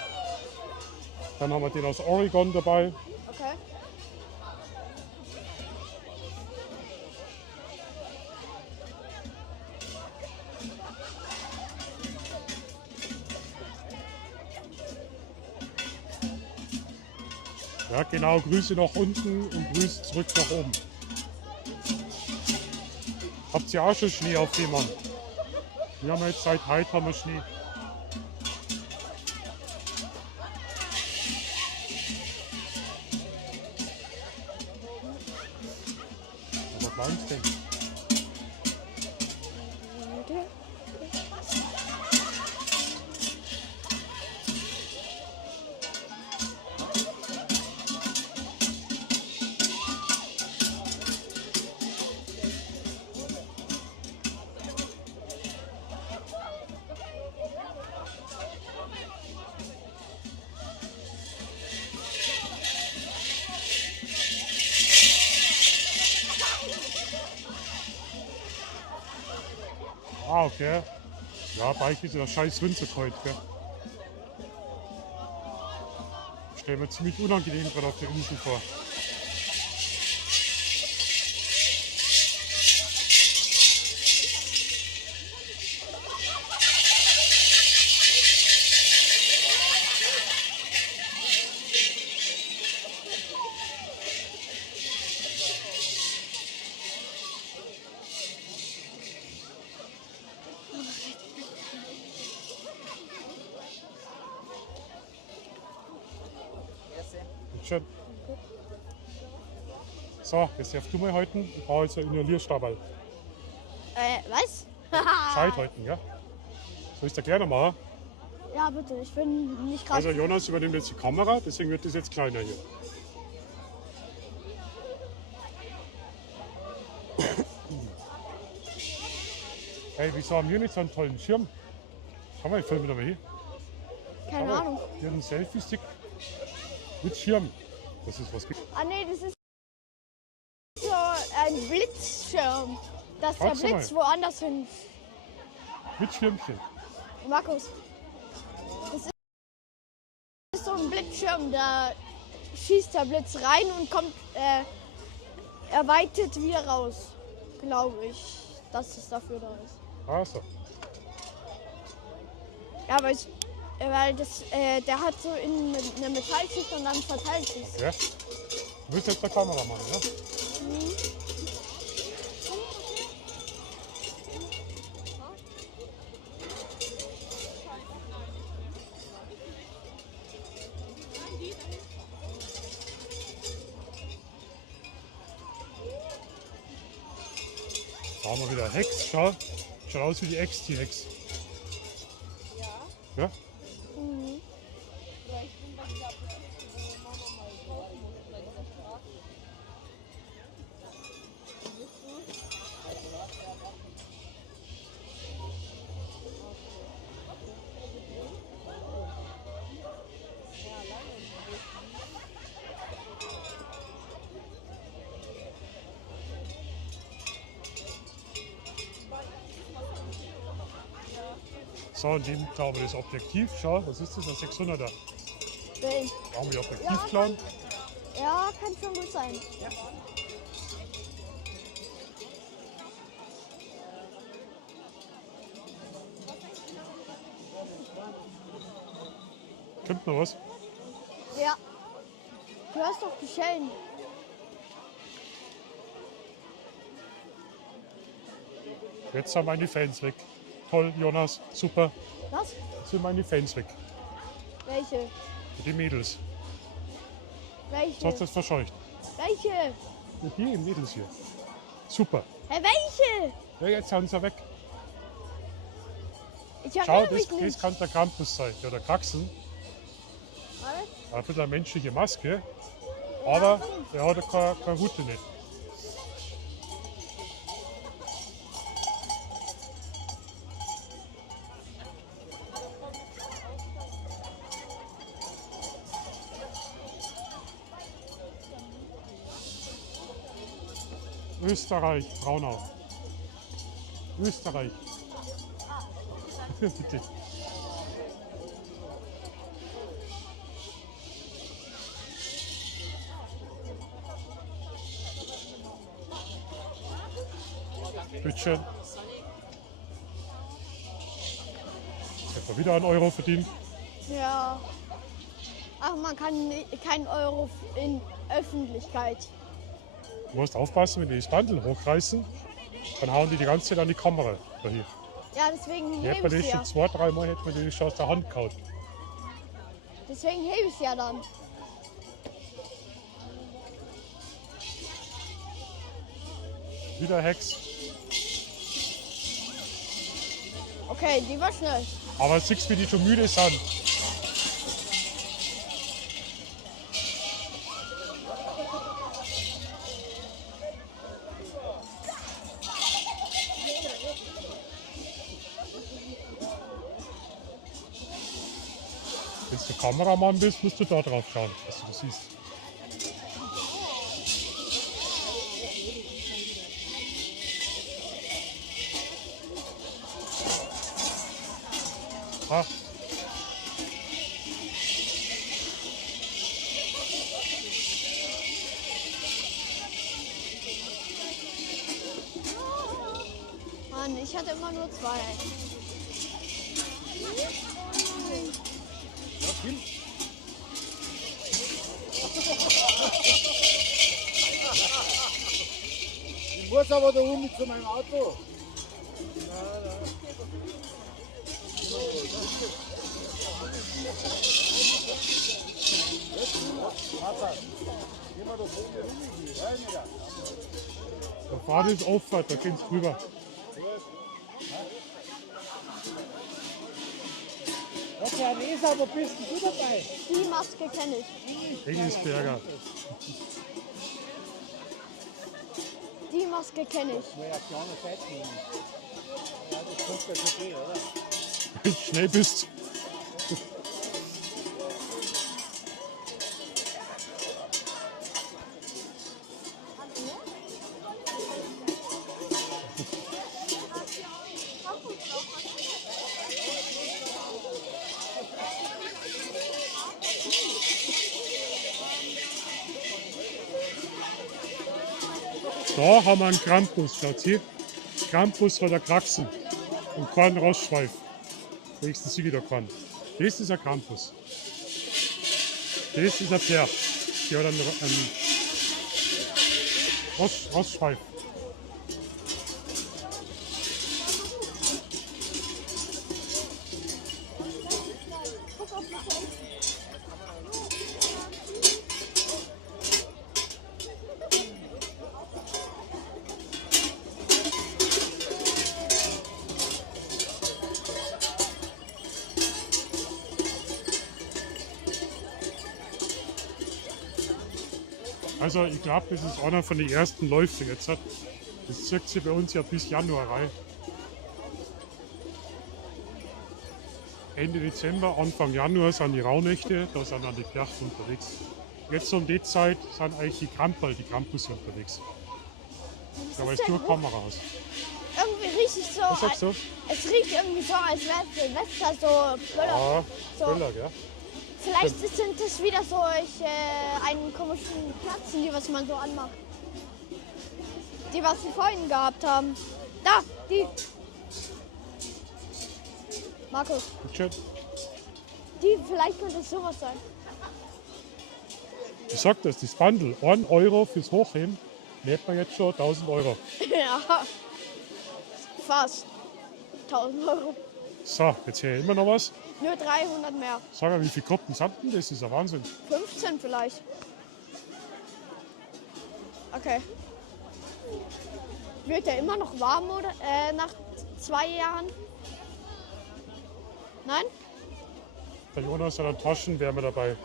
Dann haben wir den aus Oregon dabei. Okay. Ja, genau, Grüße nach unten und Grüße zurück nach oben. Habt ihr auch schon Schnee auf Fehmarn? Wir haben jetzt seit heute haben wir Schnee. Aber meinst denn? Ah, okay. Ja, Bike ist ja scheiß Winzig heute, gell? Stell mir ziemlich unangenehm gerade auf der Insel vor. Schön. So, jetzt darfst du mal halten. Ich brauche jetzt einen Inhalierstabal. Was? Scheit halten, ja? Soll ich da gerne machen? Ja, bitte. Ich bin nicht gerade. Also Jonas übernimmt jetzt die Kamera, deswegen wird das jetzt kleiner hier. Hey, wieso haben wir nicht so einen tollen Schirm? Komm mal, ich filme wieder mal hier. Keine Aber Ahnung. hier ein Selfie-Stick mit Schirm. Das ist was. Ah nee, das ist so ein Blitzschirm, dass der Fragst du Blitz mal. woanders hin. Mit Schirmchen. Markus, das ist so ein Blitzschirm, da schießt der Blitz rein und kommt erweitert wieder raus, glaube ich, dass es dafür da ist. Also, Ja, weil das, der hat so eine Metallschicht und dann verteilt sich. ja. Du bist jetzt der Kameramann, ja? Da haben wir wieder Hex. Schau, schaut aus wie die Ex-T-Hex. Ja? So, und dem haben wir das Objektiv. Schau, was ist das? Ein 600er. Den. Da haben wir die Objektivklauen. Ja, kann schon gut sein. Kommt noch was? Ja. Du hörst doch die Schellen. Jetzt sind meine Fans weg. Toll, Jonas, super. Was? Jetzt sind meine Fans weg. Welche? Die Mädels. Welche? Sonst ist verscheucht. Welche? Die Mädels hier. Super. Hey, welche? Ja, jetzt sind sie weg. Ich Schau, erinnere das, mich das nicht. kann der Krampus sein. Ja, der Kraxen. Was? Er hat eine menschliche Maske. Aber er hat keine Hute nicht. Österreich, Braunau. Österreich. Bitte. Bitteschön. Jetzt haben wir wieder einen Euro verdient. Ja. Ach, man kann keinen Euro in Öffentlichkeit. Du musst aufpassen, wenn die das Bandel hochreißen, dann hauen die ganze Zeit an die Kamera. Da hier. Ja, deswegen Hätte hebe man ich das ja. schon 2-3 Mal hätte man die schon aus der Hand gehauen. Deswegen hebe ich ja dann. Wieder Hex. Okay, die war schnell. Aber siehst du, wie die schon müde sind. Wenn du Kameramann bist, musst du da drauf schauen, dass du das siehst. Ah. Mann, ich hatte immer nur 2. Ich muss aber da oben zu meinem Auto. Da vorne ist Auffahrt, da geht's rüber. Okay, Herr Leser, wo bist denn du dabei? Die Maske kenne ich. Engelsberger. Die Maske kenne ich. Ja, auf die andere Seite nehmen. Ja, das kommt ja schon gehen, oder? Wenn du schnell bist. Da haben wir einen Krampus, schaut hier. Krampus hat er Kraxen und keinen Rostschweif. Nächsten Sieg wieder kann. Das ist ein Krampus. Das ist ein Pferd. Die hat einen Rostschweif. Also ich glaube, das ist einer von den ersten Läufe jetzt. Das zieht sich bei uns ja bis Januar rein. Ende Dezember, Anfang Januar sind die Rauhnächte, da sind dann die Pferchte unterwegs. Jetzt um die Zeit sind eigentlich die Kramperl, die Krampus unterwegs. Da weißt du eine Kamera aus. Irgendwie riecht es so. Was sagst du? Es riecht irgendwie so, als wäre Silvester so Böller. Ja, so. Böller, gell? Vielleicht sind das wieder solche einen komischen Kerzen, die was man so anmacht. Die was wir vorhin gehabt haben. Da, die. Markus, Bitte. die, vielleicht könnte es sowas sein. Ich sag das Bundle, 1 Euro fürs Hochheben, lädt man jetzt schon 1000 Euro. Ja, fast 1000 Euro. So, jetzt hier immer noch was. Nur 300 mehr. Sag mal, wie viele Gruppen sind denn das? Das ist ein Wahnsinn. 15 vielleicht. Okay. Wird der immer noch warm oder nach 2 Jahren? Nein? Der Jonas hat einen Taschenwärmer dabei.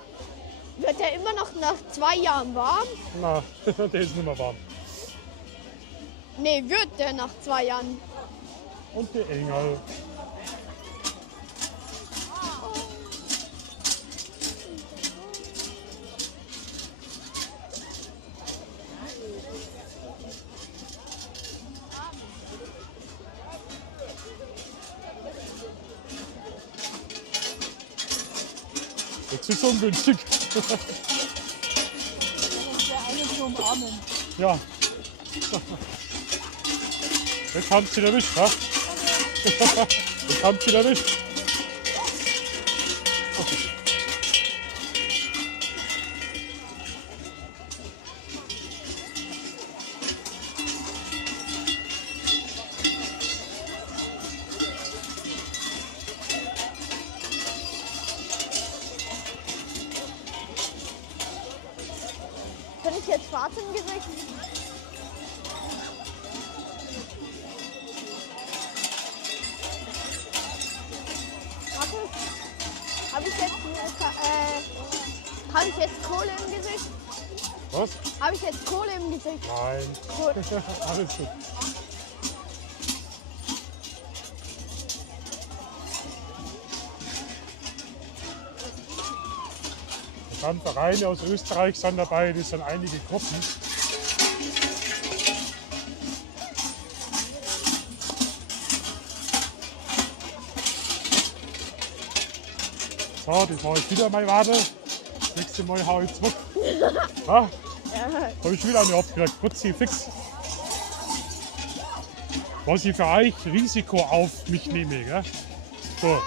Wird der immer noch nach 2 Jahren warm? Na, der ist nicht mehr warm. Nee, wird der nach 2 Jahren. Und der Engel. Jetzt ist es ungünstig. Der eine zu umarmen. Ja. Jetzt haben sie ihn erwischt, ha? Jetzt haben sie ihn erwischt. Bin ich jetzt schwarz im Gesicht? Markus, habe ich jetzt Kohle im Gesicht? Was? Habe ich jetzt Kohle im Gesicht? Nein. Cool. Alles gut. Es sind Vereine aus Österreich sind dabei, das sind einige Gruppen. So, das mache ich wieder mal Wade. Das nächste Mal hau ich zurück. Ja, habe ich wieder eine abgekriegt. Putzi, fix. Was ich für euch Risiko auf mich nehme. Gell? So.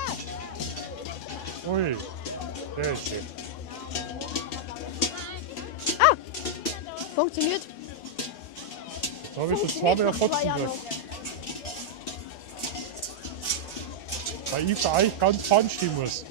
Ui, der ist schön. Funktioniert. Jetzt habe ich schon Funktioniert zweimal nach 2 Fotzen Jahren gekriegt. noch. Weil ich für euch ganz fein stehen muss.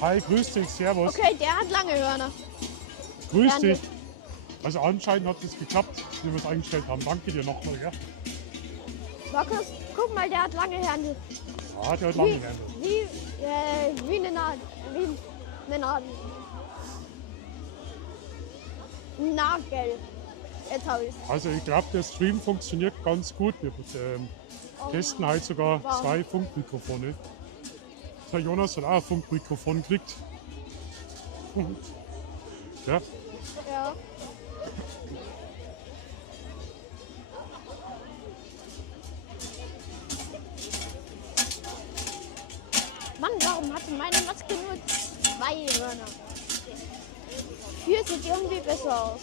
Hi, grüß dich, servus. Okay, der hat lange Hörner. Grüß Danke. dich. Also anscheinend hat es geklappt, wie wir es eingestellt haben. Danke dir nochmal, gell? Markus, guck mal, der hat lange Hände. Ja, der hat lange Hände. Wie eine Nadel. Wie eine Nadel. Nagel. Jetzt habe ich es. Also ich glaube, der Stream funktioniert ganz gut. Wir testen halt sogar Wow. 2 Funkmikrofone. Der Jonas hat auch ein Funkmikrofon gekriegt. Ja, Ja. Mann, warum hatte meine Maske nur 2 Hörner? Hier sieht irgendwie besser aus.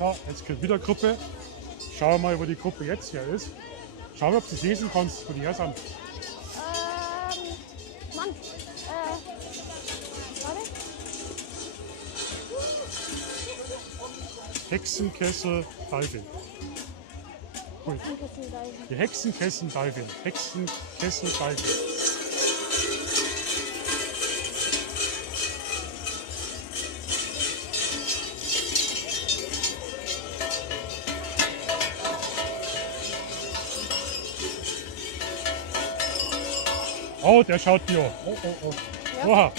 so, jetzt kommt wieder Gruppe. Schau mal, wo die Gruppe jetzt hier ist. Schau, ob du es lesen kannst, wo die her sind. Mann, warte. Hexenkessel Dalvin. Cool. Die Hexenkessel Dalvin. Hexenkessel Dalvin. Oh, der schaut mir. Oh, oh, oh. Ja. Oha.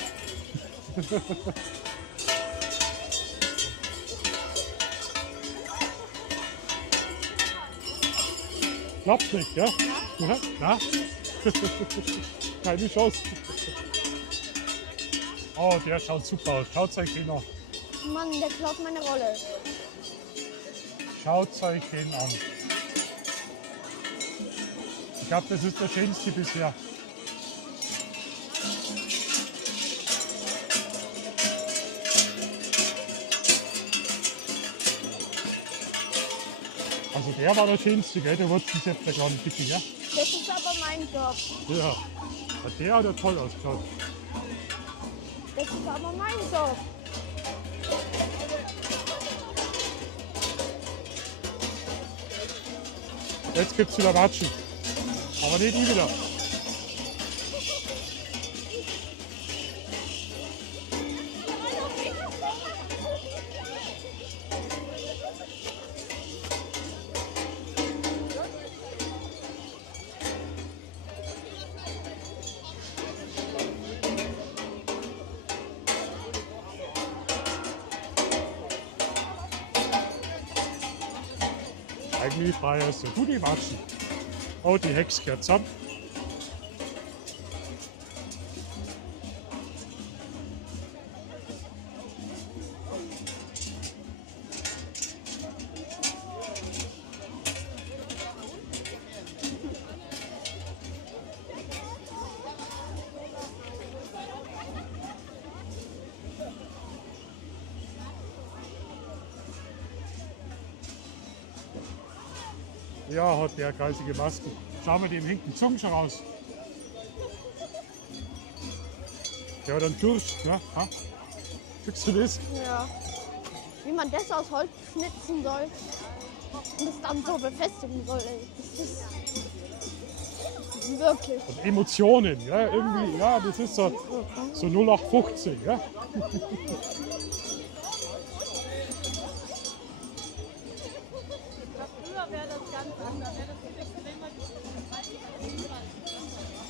Klappt nicht, ja? Ja. Na? Keine Chance. Oh, der schaut super aus. Schaut euch den an. Mann, der klaut meine Rolle. Schaut euch den an. Ich glaube, das ist der schönste bisher. Also der war der schönste, gell? Der wird bis jetzt der kleine Dicke, ja? Das ist aber mein Job. Ja. Der hat ja toll ausgeschaut. Das ist aber mein Job. Jetzt gibt's wieder Watschen. Aber nicht die wieder. Eigentlich feierst du die Watschen. Oh, die Hex gehört zusammen. Ja, hat der kreisige Masken. Schauen wir dem hinten Zungen schon raus. Der hat einen Durst, ne? Ha? Kriegst du das? Ja. Wie man das aus Holz schnitzen soll und es dann so befestigen soll. Ey. Das ist wirklich. Und Emotionen, ja, irgendwie, ja, das ist so 0815, ja.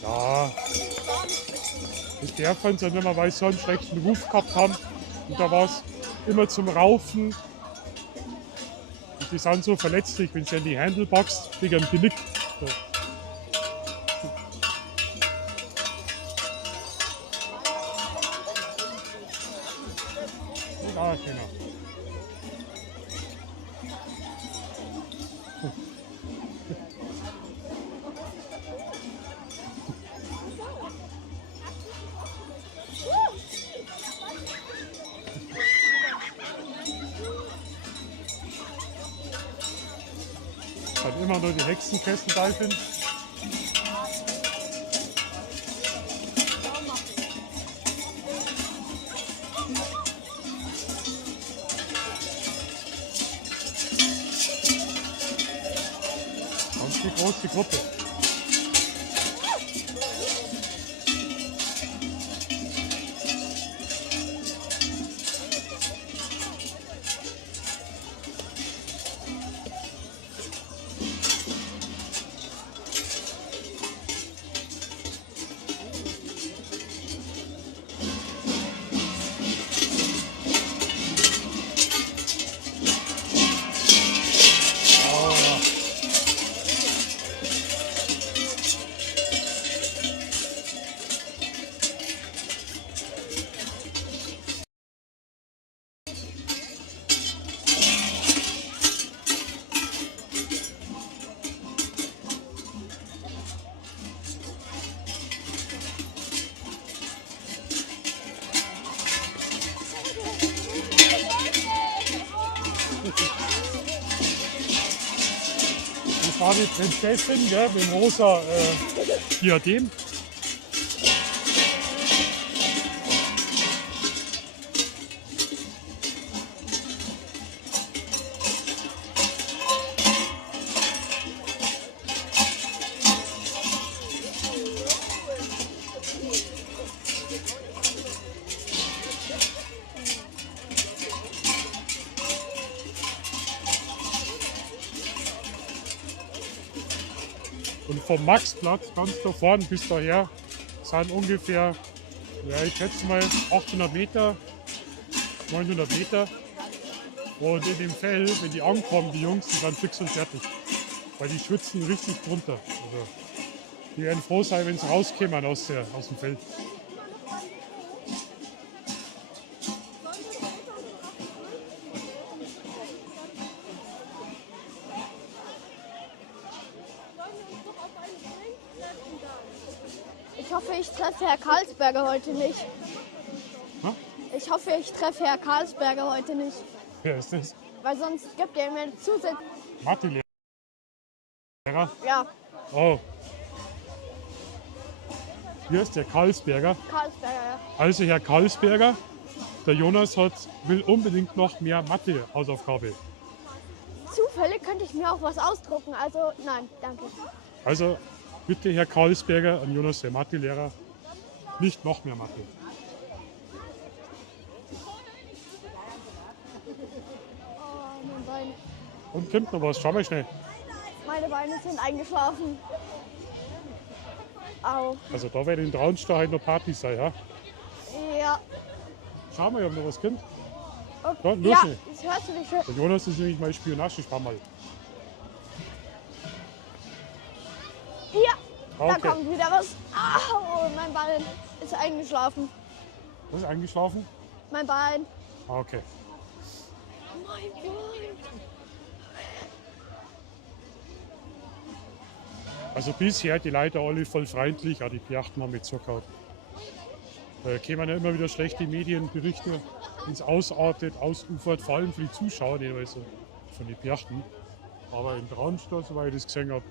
Ja, das darf man sein, wenn wir so einen schlechten Ruf gehabt haben. Und da war es immer zum Raufen. Und die sind so verletzlich, wenn sie an die Handle boxt, wegen dem Genick. So. Ja, genau. Dann immer nur die Hexenkessel da sind. Und die große Gruppe. war die Prinzessin, gell, mit dem rosa Diadem. Und vom Maxplatz ganz da vorne bis daher sind ungefähr, ja, ich schätze mal 800 Meter, 900 Meter. Und in dem Feld, wenn die ankommen, die Jungs, die sind fix und fertig. Weil die schwitzen richtig drunter. Also, die werden froh sein, wenn sie rauskommen aus dem Feld. Ich hoffe, ich treffe Herr Karlsberger heute nicht. Hä? Ich hoffe, ich treffe Herr Karlsberger heute nicht. Wer ist das? Weil sonst gibt er mir zusätzlich. Mathelehrer? Ja, Oh. Hier ist der Karlsberger. Karlsberger, ja. Also Herr Karlsberger, der Jonas will unbedingt noch mehr Mathe-Hausaufgabe. Zufällig könnte ich mir auch was ausdrucken. Also nein, danke. Also bitte Herr Karlsberger an Jonas, der Mathelehrer, nicht noch mehr Mathe. Oh, mein Bein. Und kommt noch was, schau mal schnell. Meine Beine sind eingeschlafen. Au. Also da wird in Traunstein noch Party sein, ja? Ja. Schau mal, ob noch was kommt. Okay. Ja, los Ja, schnell. das hörst du nicht schön. Der Jonas ist nämlich mein Spionagespann. Hier, da Okay. kommt wieder was. Au, mein Bein ist eingeschlafen. Was ist eingeschlafen? Mein Bein. Okay. Mein Bein. Also bisher die Leute alle voll freundlich, auch die Piachten haben mit zugehauen. Kämen ja immer wieder schlechte Medienberichte, wenn es ausartet, ausufert, vor allem für die Zuschauer, die also von den Piachten. Aber in Traunstein, soweit ich das gesehen habe,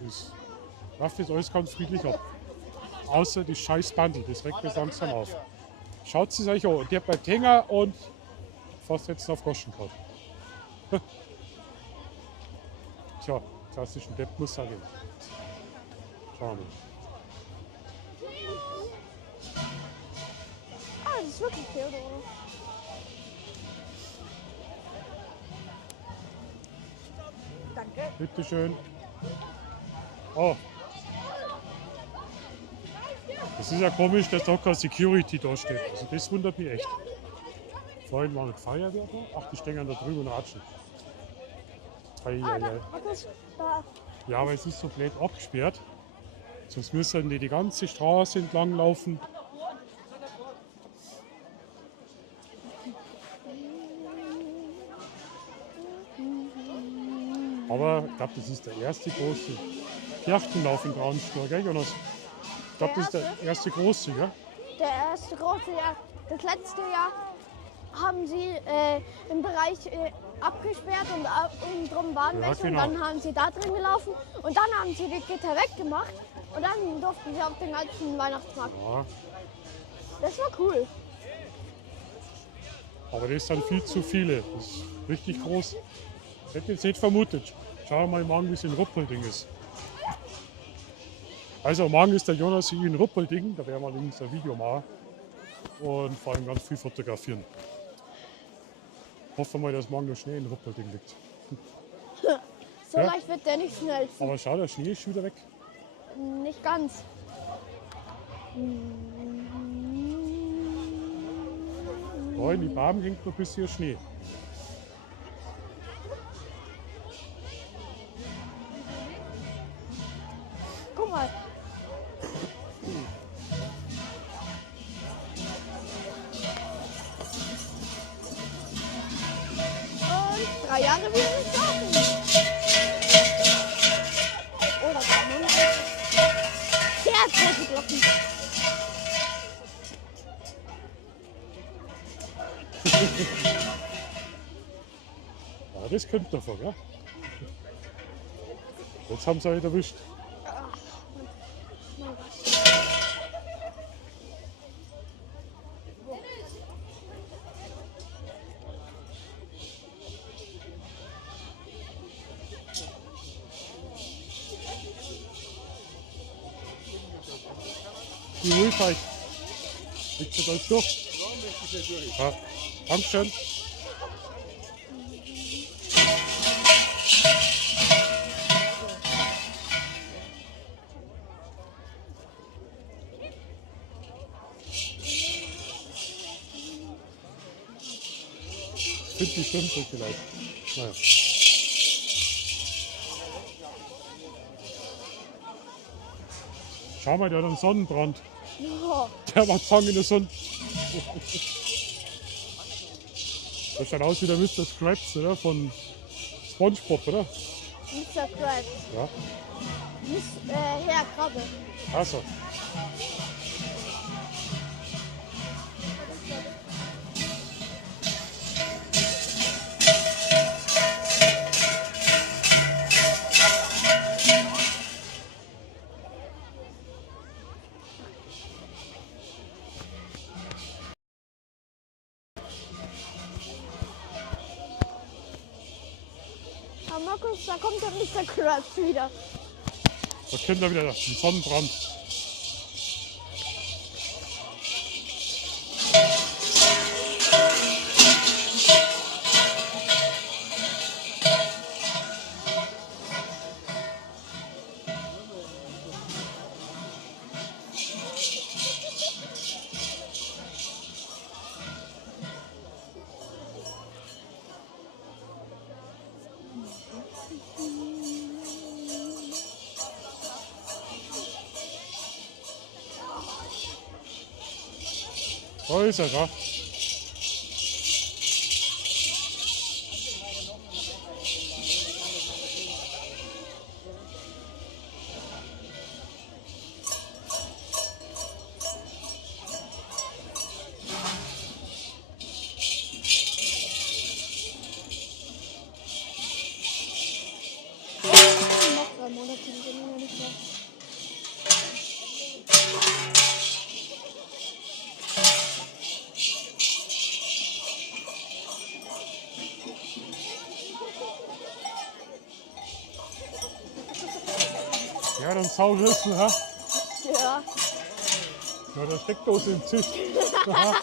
läuft das alles ganz friedlich ab. Außer das scheiß Bandel, das regt mir langsam auf. Schaut es euch an. Und der bleibt hängen und fast jetzt auf Goschen gehabt. Tja, klassischen Depp muss sein. Schauen wir. Ah, das ist wirklich Theodor. Danke. Bitte schön. Oh. Das ist ja komisch, dass da kein Security da steht. Also das wundert mich echt. Vorhin waren Feuerwehr da. Ach, die stehen da drüben und ratschen. Ah, da, da. Ja, aber es ist so blöd abgesperrt. Sonst müssen die ganze Straße entlang laufen. Aber ich glaube, das ist der erste große Kirchenlauf in Traunstein, gell, Jonas? Ich glaube, das ist der erste große, gell? Der erste große Jahr. Das letzte Jahr haben sie im Bereich abgesperrt und drum waren Ja, welche. genau. Und dann haben sie da drin gelaufen und dann haben sie die Gitter weggemacht und dann durften sie auf den ganzen Weihnachtsmarkt. Ja, Das war cool. aber das sind viel zu viele. Das ist richtig groß. Ich hätte jetzt nicht vermutet. Schauen wir mal morgen, wie es in Ruppolding ist. Also morgen ist der Jonas hier in Ruppolding. Da werden wir links ein Video machen. Und vor allem ganz viel fotografieren. Hoffen wir mal, dass morgen noch Schnee in Ruppolding liegt. So Ja. leicht wird der nicht schnellsten. Aber schau, der Schnee ist schon wieder weg. Nicht ganz. Da in die Baum hängt noch ein bisschen Schnee. Guck mal. Und 3 Jahre wieder nicht schlafen. Oder kann man? Der hat große Glocken. Ja, das kommt davon, ja. Jetzt haben sie euch erwischt. Mein Gott. Wie ruhig euch. Liegt das alles durch? Ja. Dankeschön. Sind die Schimpfe vielleicht. Naja. Schau mal, der hat einen Sonnenbrand. Ja. Der macht Fang in der Sonne. Das schaut aus wie der Mr. Krabs, oder? Von SpongeBob, oder? Mr. Krabs. Ja. Herr Krabbe. Also. Aber Markus, da kommt doch Mr. Krabs wieder. Da kennt er wieder den Sonnenbrand. Da ist er, ja. Noch 3 Monate sind wir noch nicht da. Ja, dann Saurissen, ha? Ja. Ja, da Steckdose im Tisch. Aha.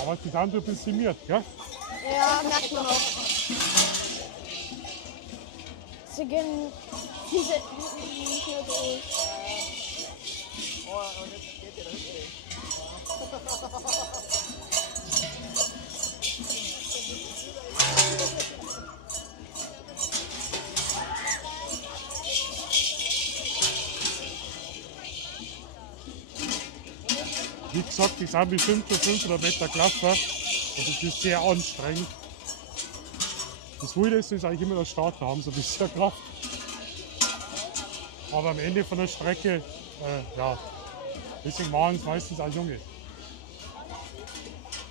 Aber die sind so ein bisschen miert, gell? Ja, merkt man auch. Sie gehen diese nicht mehr durch. Wie gesagt, die sind bestimmt schon 500 Meter gelaufen und das ist sehr anstrengend. Das Wildeste ist eigentlich immer der Start, da haben sie ein bisschen Kraft. Aber am Ende von der Strecke, ja, deswegen machen es meistens auch Junge.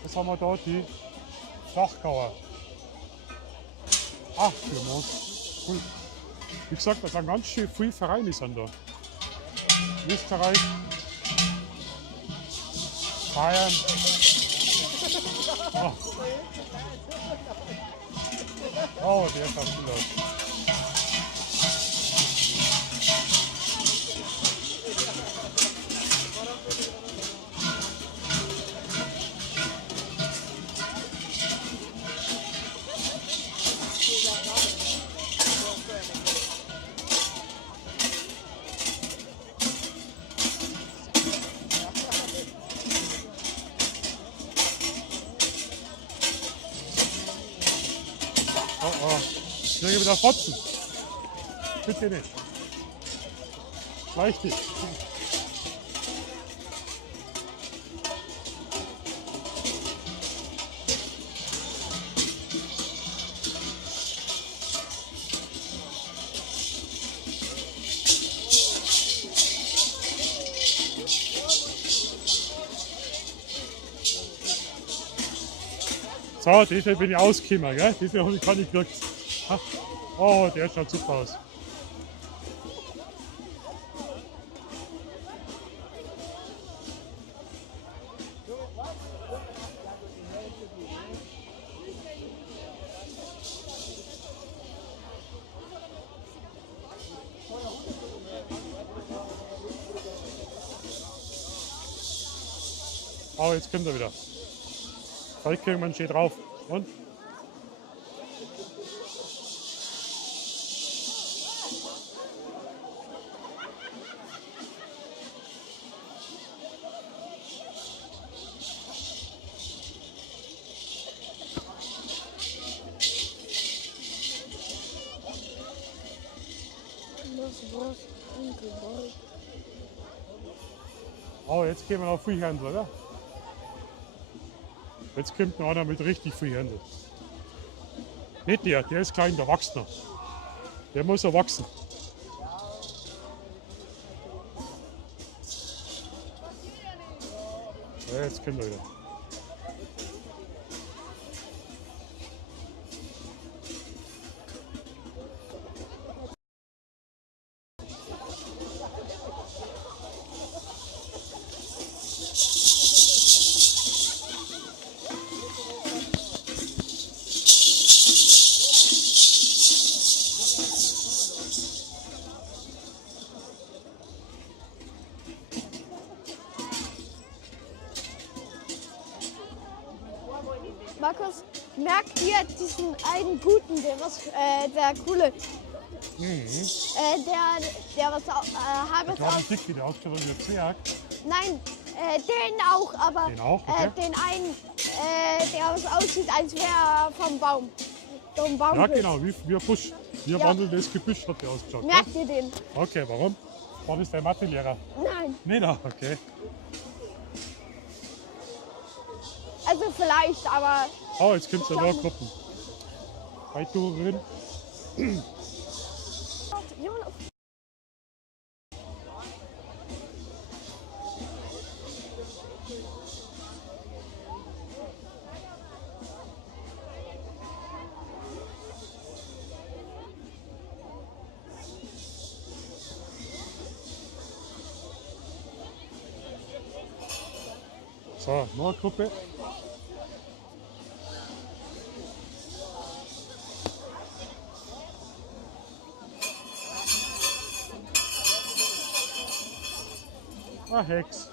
Was haben wir da? Die Flachgauer. Ach, für Mond. Cool. Wie gesagt, da sind ganz schön viele Vereine sind da. Österreich, Bayern. Ah. Oh, der schaut cool aus. Oh, oh. Ich kriege wieder Fotzen. Bitte nicht. Leicht nicht. So, deshalb bin ich ausgekommen, gell? Deshalb habe ich keine gekriegt. Ha. Oh, der schaut super aus. Oh, jetzt kommt er wieder. Vielleicht kriegen wir einen Schee drauf. Und? Oh, jetzt gehen wir noch Freehandel, oder? Jetzt kommt noch einer mit richtig Freehandel. Nicht der ist klein, der wächst noch. Der muss erwachsen. Ja, jetzt kommt er wieder. Markus, merkt ihr diesen einen guten, der coole, der was halbes Ich glaube, aus. dick wieder ausgeschaut wie ein Zwerg. Nein, den auch, aber Den auch, okay. den einen, der was aussieht, als wäre er vom Baum. Vom Baum. Ja, genau, wie ein Busch. Wie ein Ja. wandelndes Gebüsch hat der ausgeschaut. Ne? Merkt ihr den? Okay, warum? War das dein Mathelehrer? Nein. Nee, da, okay. Also vielleicht, aber Oh, jetzt kommst du noch Gruppen. Halt du rein. So, noch eine Gruppe. Ah, Hex.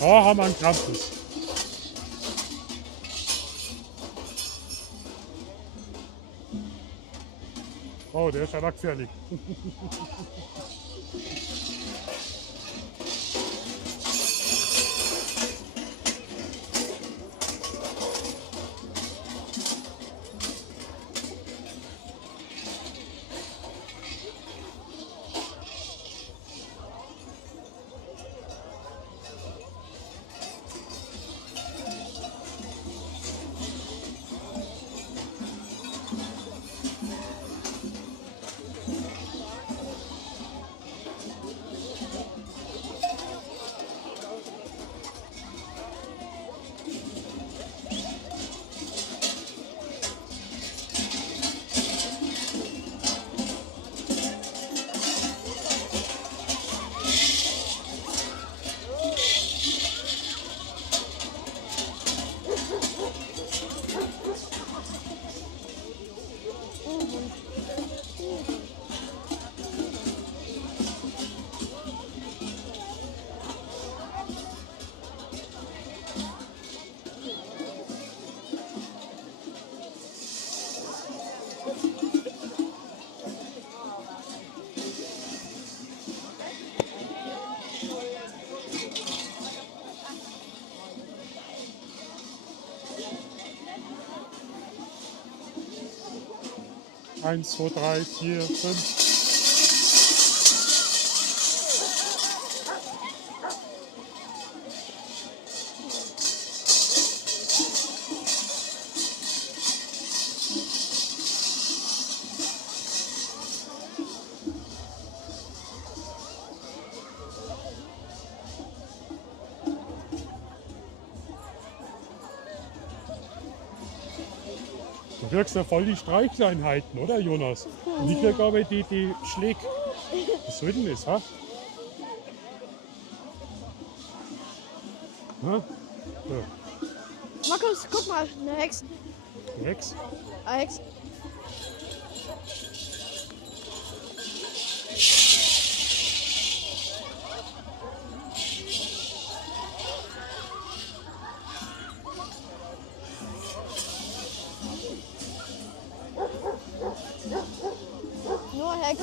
Da haben wir einen Krampus. Oh, der ist ja gefährlich. Eins, zwei, drei, vier, fünf. Du kriegst ja voll die Streichleinheiten, oder Jonas? Und ich krieg aber die Schläge. Was soll denn das, ha? Ja? So, Markus, guck mal, eine Hex. Hex. Eine Hex. Nur Hex.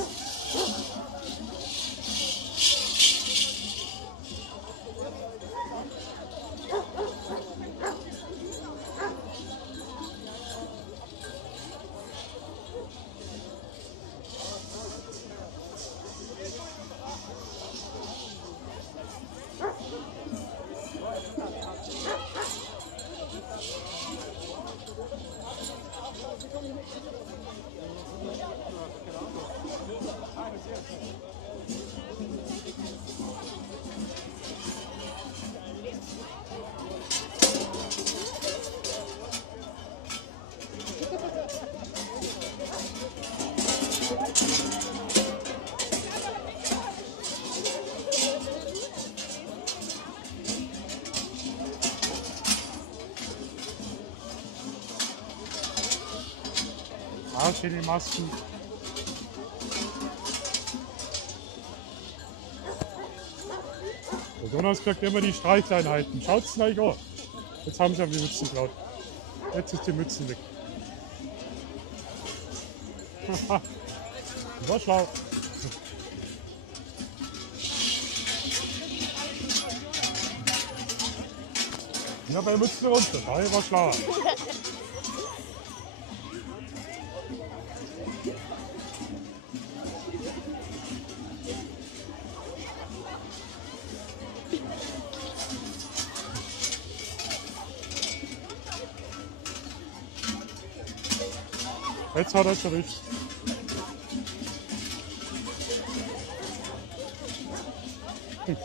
Ah, stehen die Masken. Der Jonas kriegt immer die Streichleinheiten. Schaut's gleich an. Jetzt haben sie aber die Mützen geklaut. Jetzt ist die Mützen weg. Haha. War schlau. Ja, bei Mützen runter. Da war schlauer. Jetzt hat er es erwischt. Okay.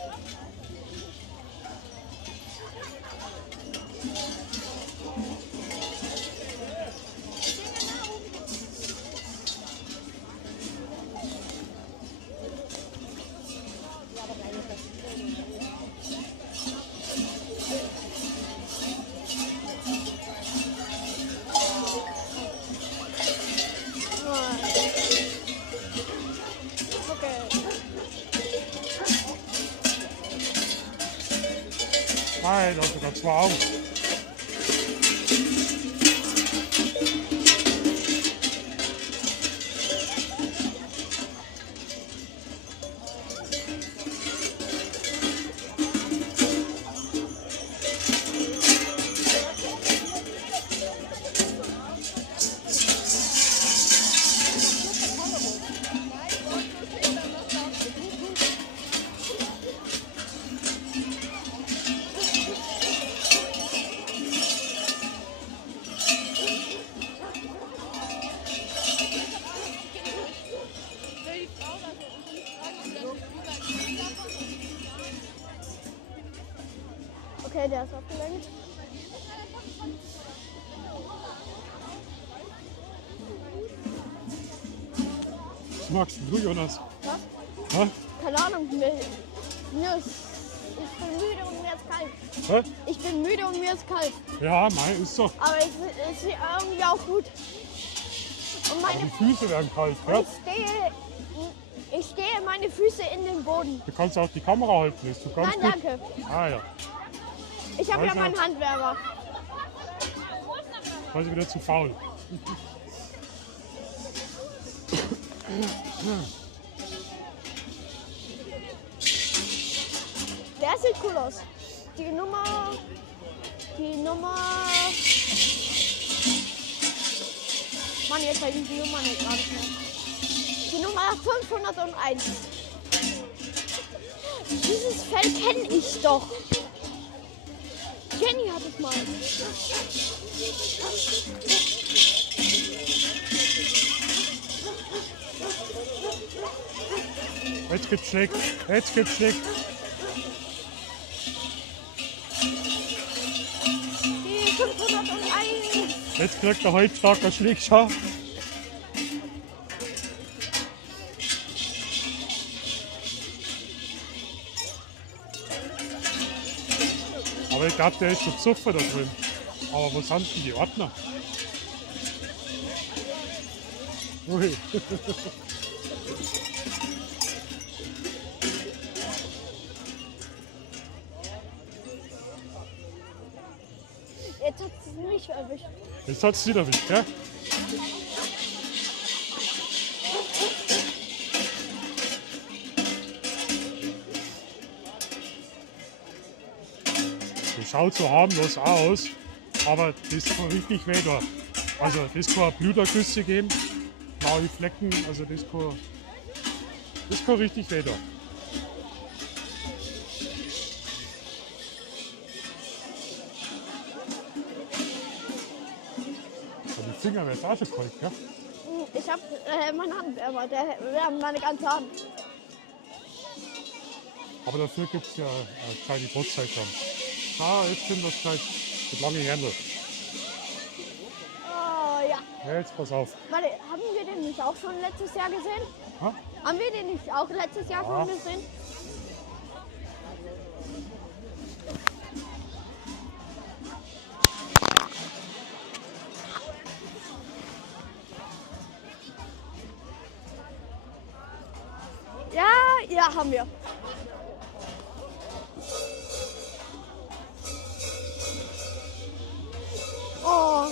Nein, da hat sogar zwei Augen. Okay, der ist abgelenkt. Was magst du, Jonas? Was? Hä? Keine Ahnung. Ich bin müde und mir ist kalt. Hä? Ich bin müde und mir ist kalt. Ja, nein, ist so. Aber es ist irgendwie auch gut. Und Aber die Füße werden kalt, gell? ich stehe meine Füße in den Boden. Du kannst auch die Kamera halten, ist du ganz Nein, gut. danke. Ah ja, Ich habe ja Also- meinen Handwerker. also wieder zu faul. Der sieht cool aus. Die Nummer. Mann, jetzt weiß ich die Nummer nicht gerade mehr. Die Nummer 501. Dieses Fell kenne ich doch. Jenny hat es mal. Jetzt gibt's Schläge, jetzt gibt's Schläge. Die 501. Jetzt kriegt er heute starker Schlägschau. Aber ich glaube, der ist schon besoffen da drin. Aber wo sind denn die Ordner? Ui. Jetzt hat es mich erwischt. Jetzt hat es wieder erwischt, gell? Das schaut so harmlos aus, aber das kann richtig weh da. Also das kann Blutergüsse geben, blaue Flecken, also das kann richtig weh da. Und die Finger werden auch schon kalt, gell? Ich habe meine Hand, aber wir haben meine ganze Hand. Aber dafür gibt es ja eine kleine Brotzeit dann. Ah, jetzt sind das gleich mit langen Händen. Oh ja. Ja, jetzt pass auf. Warte, haben wir den nicht auch schon letztes Jahr gesehen? Ha? Haben wir den nicht auch letztes Jahr Ja. schon gesehen? Ja, haben wir. Oh. Ah.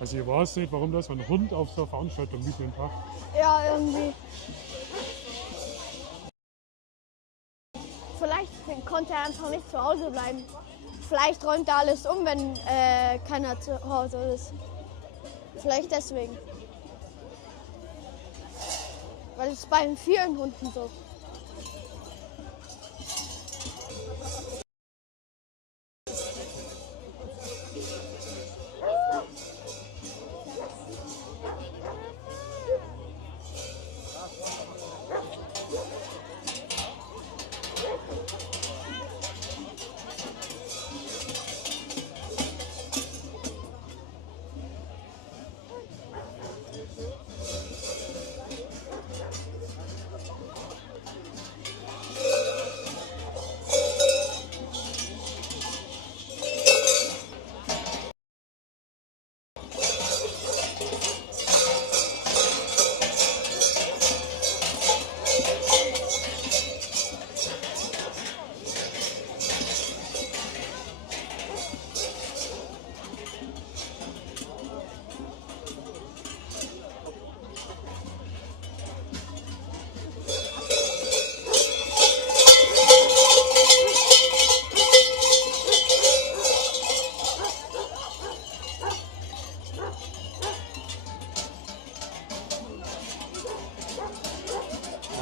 Also ich weiß nicht, warum das ein Hund auf so einer Veranstaltung mitnimmt. Ja, irgendwie. Vielleicht konnte er einfach nicht zu Hause bleiben. Vielleicht räumt er alles um, wenn keiner zu Hause ist. Vielleicht deswegen. Weil es bei vielen Hunden so.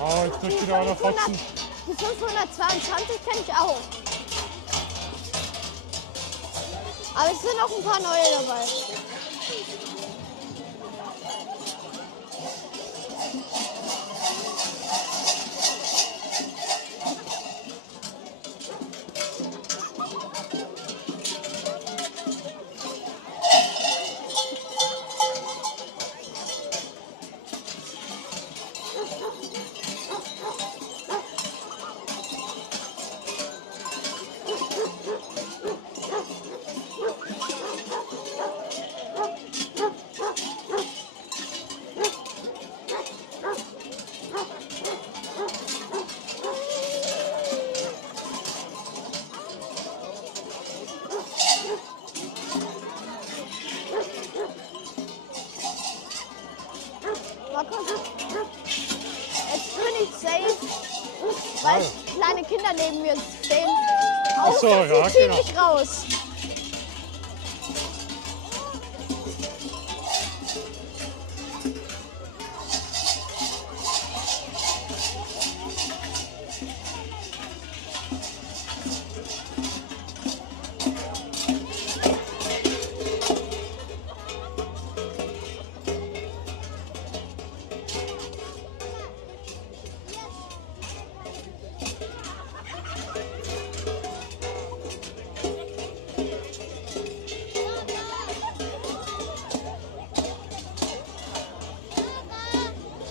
Ah, jetzt kriegt wieder einer Fotzen. Die 522 kenne ich auch. Aber es sind noch ein paar neue dabei. wir stehen. Ach so, Außer ja, sie ziehen genau. nicht raus.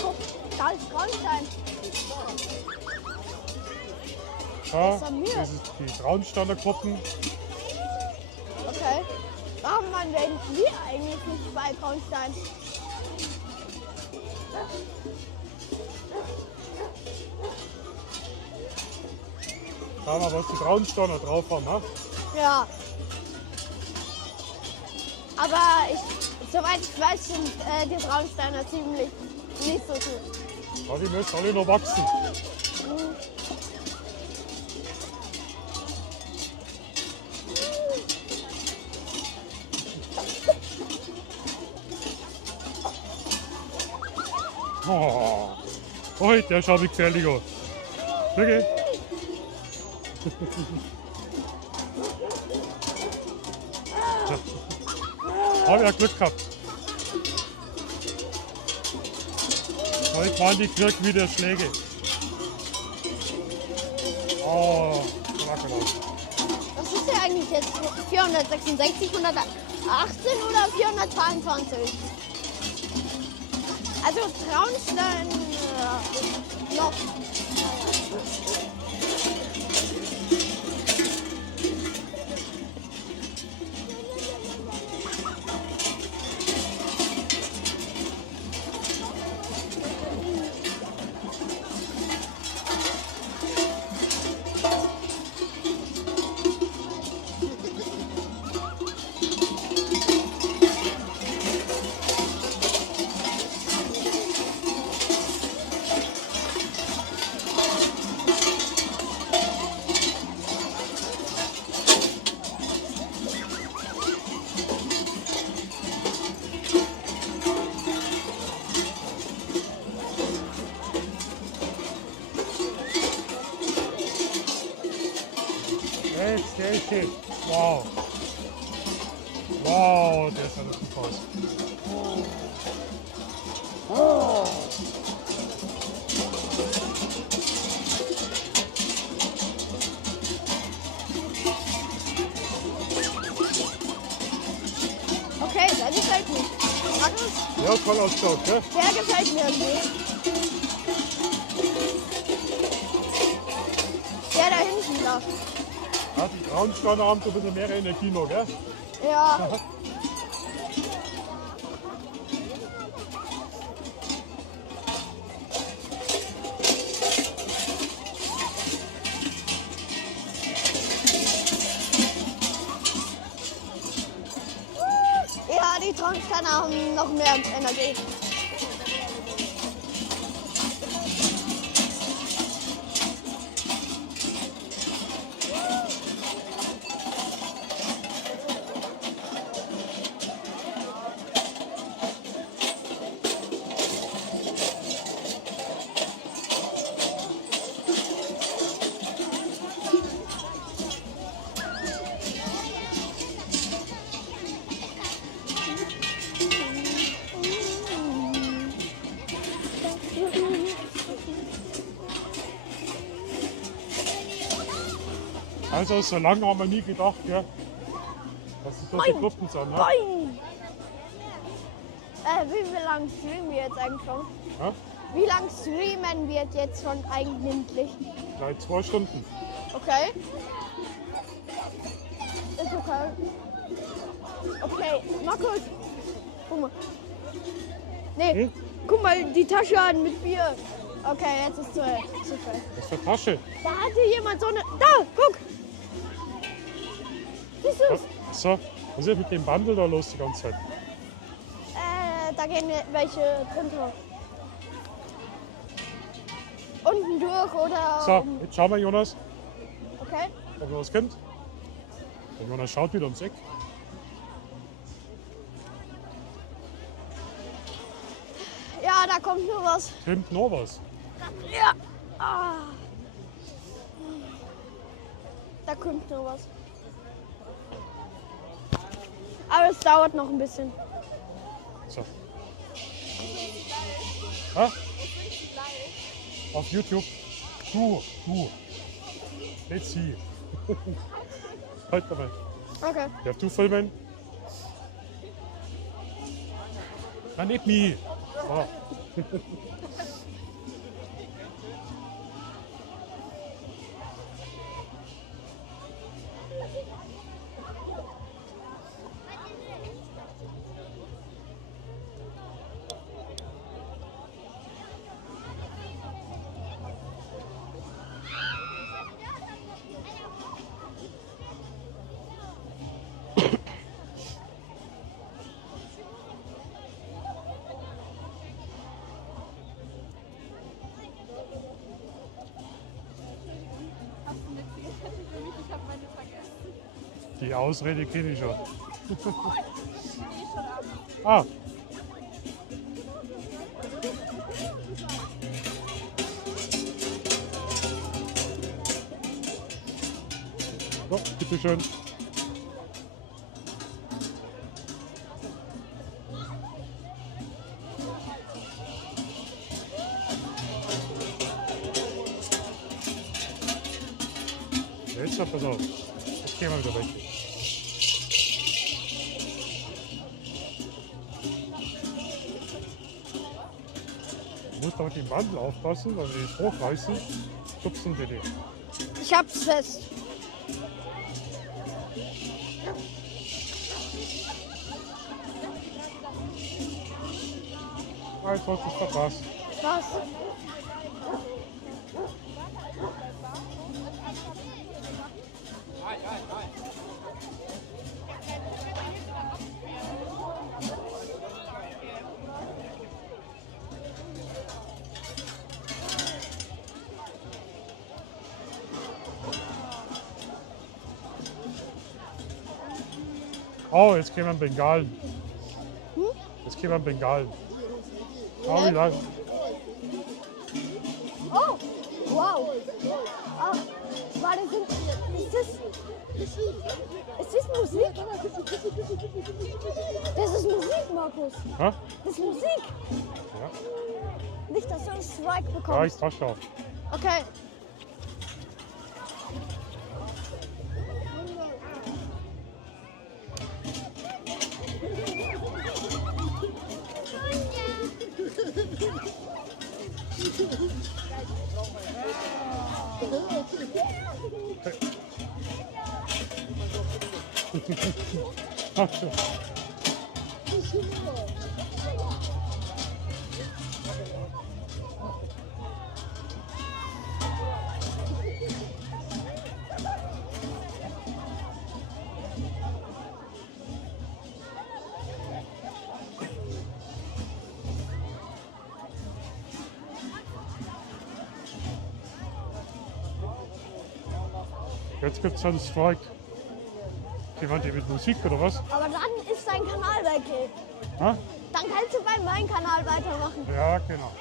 Guck, da ist Traunstein. Ja, ist an mir. das ist die Traunsteiner-Gruppen. Okay. Warum waren wir eigentlich nicht bei Traunstein? Schau mal, was die Traunsteiner drauf haben. Ha? Ja. Aber soweit ich weiß, sind die Traunsteiner ziemlich nicht so gut. Ja, die müssen alle noch wachsen. Oh, oh, der schaut wie gefährlich aus. Okay. Habe ja Glück gehabt. Heute waren die kriegt wieder Schläge. Oh, knackerlos. Was ist ja eigentlich jetzt 466, 118 oder 422? Also Traunstein noch. Echt. Wow. Wow, der sah richtig aus. Okay, der gefällt mir. Markus, Ja, toll ausgeschaut, gell? der gefällt mir irgendwie. Der da hinten da. Ja, die Traunsteiner haben so ein bisschen mehr Energie noch, gell? Ja. Ja, die Traunsteiner haben noch mehr Energie. Also so lange haben wir nie gedacht, gell? Dass es solche Gruppen sind, ne? Boing! Wie lang streamen wir jetzt eigentlich schon? Ja? Wie lang streamen wir jetzt schon eigentlich? Gleich 2 Stunden. Okay. Ist okay. Okay, Markus. Guck mal. Nee, Hm? guck mal die Tasche an mit Bier. Okay, jetzt ist zu viel. Das ist eine Tasche. Da hatte jemand so eine. Da, guck! Siehst du? So, was ist mit dem Bundle da los die ganze Zeit? Da gehen welche drunter. Unten durch oder. So, jetzt schauen wir, Jonas. Okay. Ob ihr was kennt? Irgendwann schaut wieder ums Eck. Ja, da kommt nur was. Kommt noch was. Ja. Ah. Da kommt nur was. Aber es dauert noch ein bisschen. So. Ha? Auf YouTube. Du. Let's see. Halt dabei. Okay. Ja, du filmen. Nein, nicht mich. So. Ich habe meine vergessen. Die Ausrede kenne ich schon. Ah. So, bitteschön. Jetzt, pass auf. Jetzt gehen wir wieder weg. Du musst auf den Wandel aufpassen, weil wenn die es hochreißen, schubsen die dich. Ich hab's fest. Ah, jetzt hast du es verpasst. Was? Oh, jetzt gehen wir in Bengalen. Jetzt gehen wir in Bengalen. Oh, wie lang? Oh, wow. Ah, warte, ist das Musik? Das ist Musik, Markus. Ha? Das ist Musik. Ja. Nicht, dass du einen Strike Ja, bekommst. ich tausche auf. Okay. Ach so. Jetzt gibt es einen Strike. Jemand mit Musik oder was? Aber dann ist dein Kanal weg. Ha? Dann kannst du bei meinem Kanal weitermachen. Ja, genau.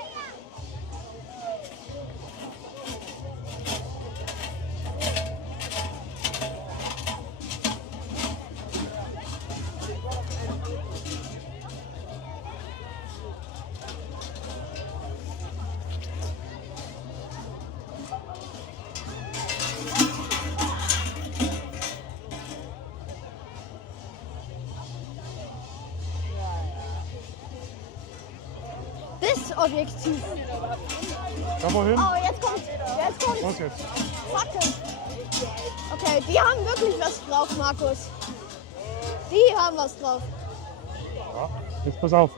Das Objektiv. Da wohin? Oh, jetzt kommt. Was jetzt? Fackeln. Okay, die haben wirklich was drauf, Markus. Die haben was drauf. Ja. Jetzt pass auf.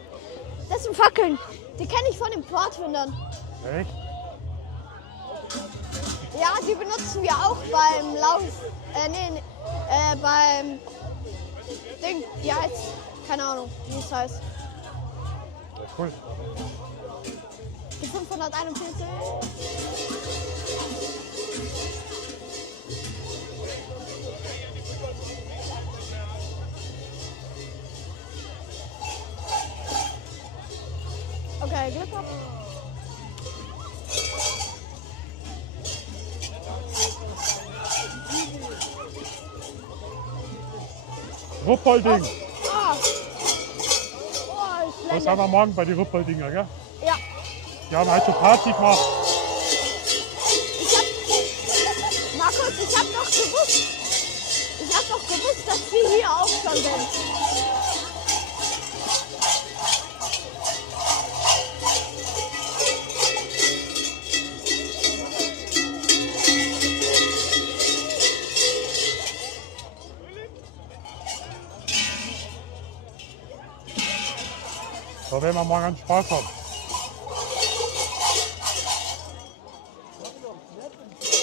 Das sind Fackeln. Die kenne ich von den Pfadfindern. Echt? Ja, die benutzen wir auch beim Lauf. Beim Ding. Ja, jetzt. Keine Ahnung, wie es heißt. Ja, cool. Die 541. Glück habt. Ruppolding. Ah. Oh, Was ich haben wir morgen bei den Ruppoldinger, gell? Ja. Die haben halt so Party gemacht. Markus, ich hab doch gewusst, dass wir hier auch schon sind. Da werden wir morgen Spaß haben.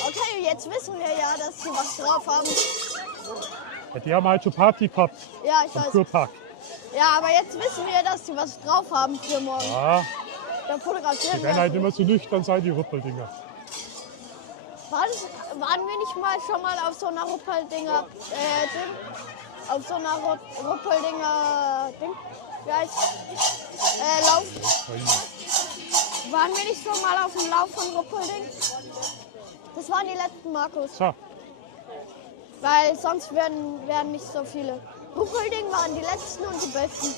Okay, jetzt wissen wir ja, dass sie was drauf haben. Ja, die haben halt so Party gehabt Ja, ich am weiß. Kurpark. Ja, aber jetzt wissen wir, dass sie was drauf haben für morgen. Ja, Da fotografieren die werden halt immer so nüchtern sein, die Ruppoldinger. Waren wir nicht mal schon mal auf so einer Ruppeldinger Ding? Auf so einer Ruppeldinger Ding? Wie heißt Lauf? Waren wir nicht schon mal auf dem Lauf von Ruppelding? Das waren die letzten, Markus. So, Weil sonst wären nicht so viele. Ruppelding waren die letzten und die besten.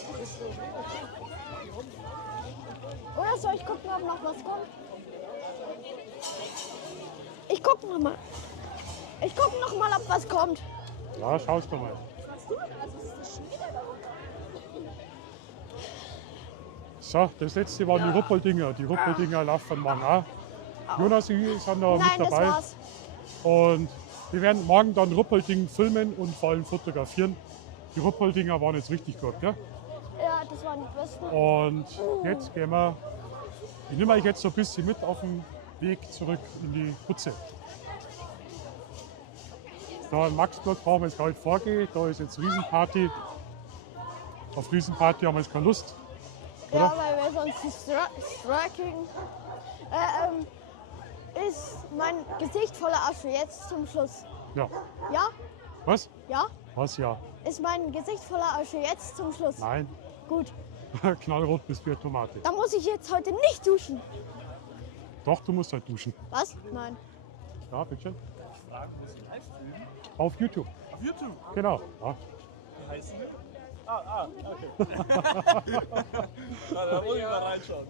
Oder soll ich gucken, ob noch was kommt? Ich gucke noch mal. Ich gucke noch mal, ob was kommt. ja, schaust du mal. So, das letzte waren die Ruppoldinger. Die Ruppoldinger laufen morgen auch. Jonas und ich sind da Nein, mit das dabei. war's. Und wir werden morgen dann Ruppolding filmen und vor allem fotografieren. Die Ruppoldinger waren jetzt richtig gut, gell? Ja, das waren die besten. Und jetzt gehen wir, ich nehme euch jetzt so ein bisschen mit auf den Weg zurück in die Hutze. Da am Maxplatz brauchen wir jetzt gar nicht vorgehen, da ist jetzt Riesenparty. Auf Riesenparty haben wir jetzt keine Lust. Ja, weil wir sonst die Striking. Ist mein Gesicht voller Asche jetzt zum Schluss. Ja. Ja? Was? Ja? Was ja? Ist mein Gesicht voller Asche jetzt zum Schluss? Nein. Gut. Knallrot bist wie eine Tomate. Dann muss ich jetzt heute nicht duschen. Doch, du musst halt duschen. Was? Nein. Ja, bitte. Fragen, wo sie live streamen. Auf YouTube. Auf YouTube. Genau. Ja. Wie heißen die? Okay. Da muss ich mal reinschauen.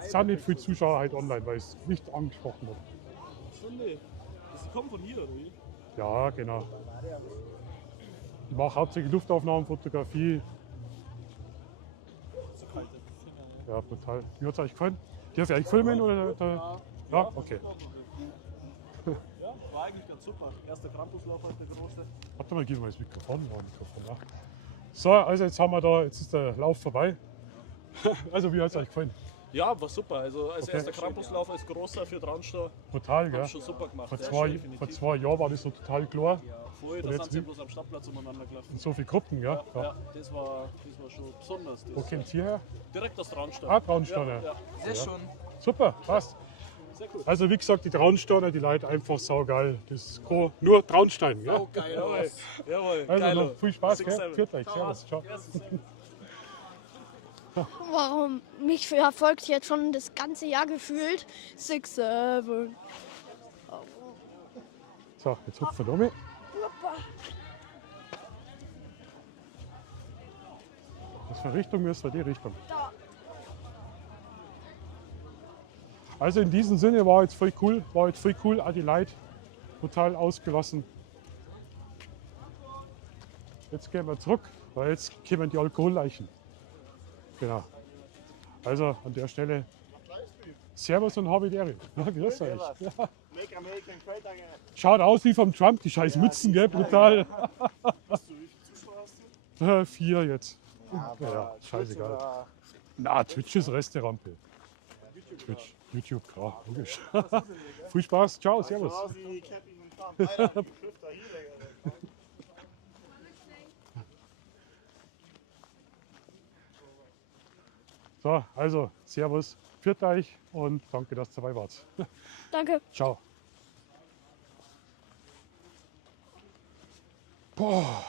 Sind nicht viele Zuschauer halt online, weil es nicht angesprochen wird. So, nee. Sie kommen von hier, oder wie? Ja, genau. Ich mache hauptsächlich Luftaufnahmen, Fotografie. So kalte Finger. Ja, brutal. Wie hat es euch gefallen? Darf ich euch filmen? Oder? Ja, okay. Ja, war eigentlich ganz super. Erster Krampuslauf halt der große. Warte mal, gib mal das Mikrofon. Ja. So, also jetzt ist der Lauf vorbei. Also wie hat es euch gefallen? Ja, war super. Also als Okay. erster Krampuslauf als großer für Traunstein. Brutal, Haben gell? schon super gemacht. Vor ja, zwei, schon definitiv. vor 2 Jahren war das so total klar. Ja, vorher, Und da jetzt sind sie wie? bloß am Stadtplatz umeinander gelaufen. In so viele Gruppen, gell? Ja. Ja, das war schon besonders. Wo Das kommt ihr her? direkt aus Traunstein. Ah, Traunsteiner. Ja, Sehr schon. Super, passt. sehr gut. Also wie gesagt, die Traunsteiner, die Leute einfach saugeil. Das ist nur Traunstein, gell? Oh, geil Jawohl, aus. jawohl. Also geilo. noch viel Spaß, Six, gell? seven. Führt euch, servus, ciao. Ja, six, seven. Warum? Mich verfolgt jetzt schon das ganze Jahr gefühlt. 6, 7. So, jetzt hüpfen wir um. Was für Richtung müssen wir? Die Richtung. Da. Also in diesem Sinne war jetzt voll cool, auch die Leute total ausgelassen. Jetzt gehen wir zurück, weil jetzt kommen die Alkoholleichen. Genau. Also an der Stelle Servus und Habitäre. Ja, grüß euch. Ja. Make American Great Again. Schaut aus wie vom Trump, die scheiß Mützen, gell? Brutal. Hast du wie viele Zuschauer hast du? 4 jetzt. Aber Ja, scheißegal. war- Na, Twitch ist Resterampe. Twitch, YouTube, klar, logisch. Viel Spaß, ciao, servus. So aus wie Cappy und Trump. Alter, die trifft da hier, Digga. So, also, servus, pfiat euch und danke, dass ihr dabei wart. Danke. Ciao. Boah.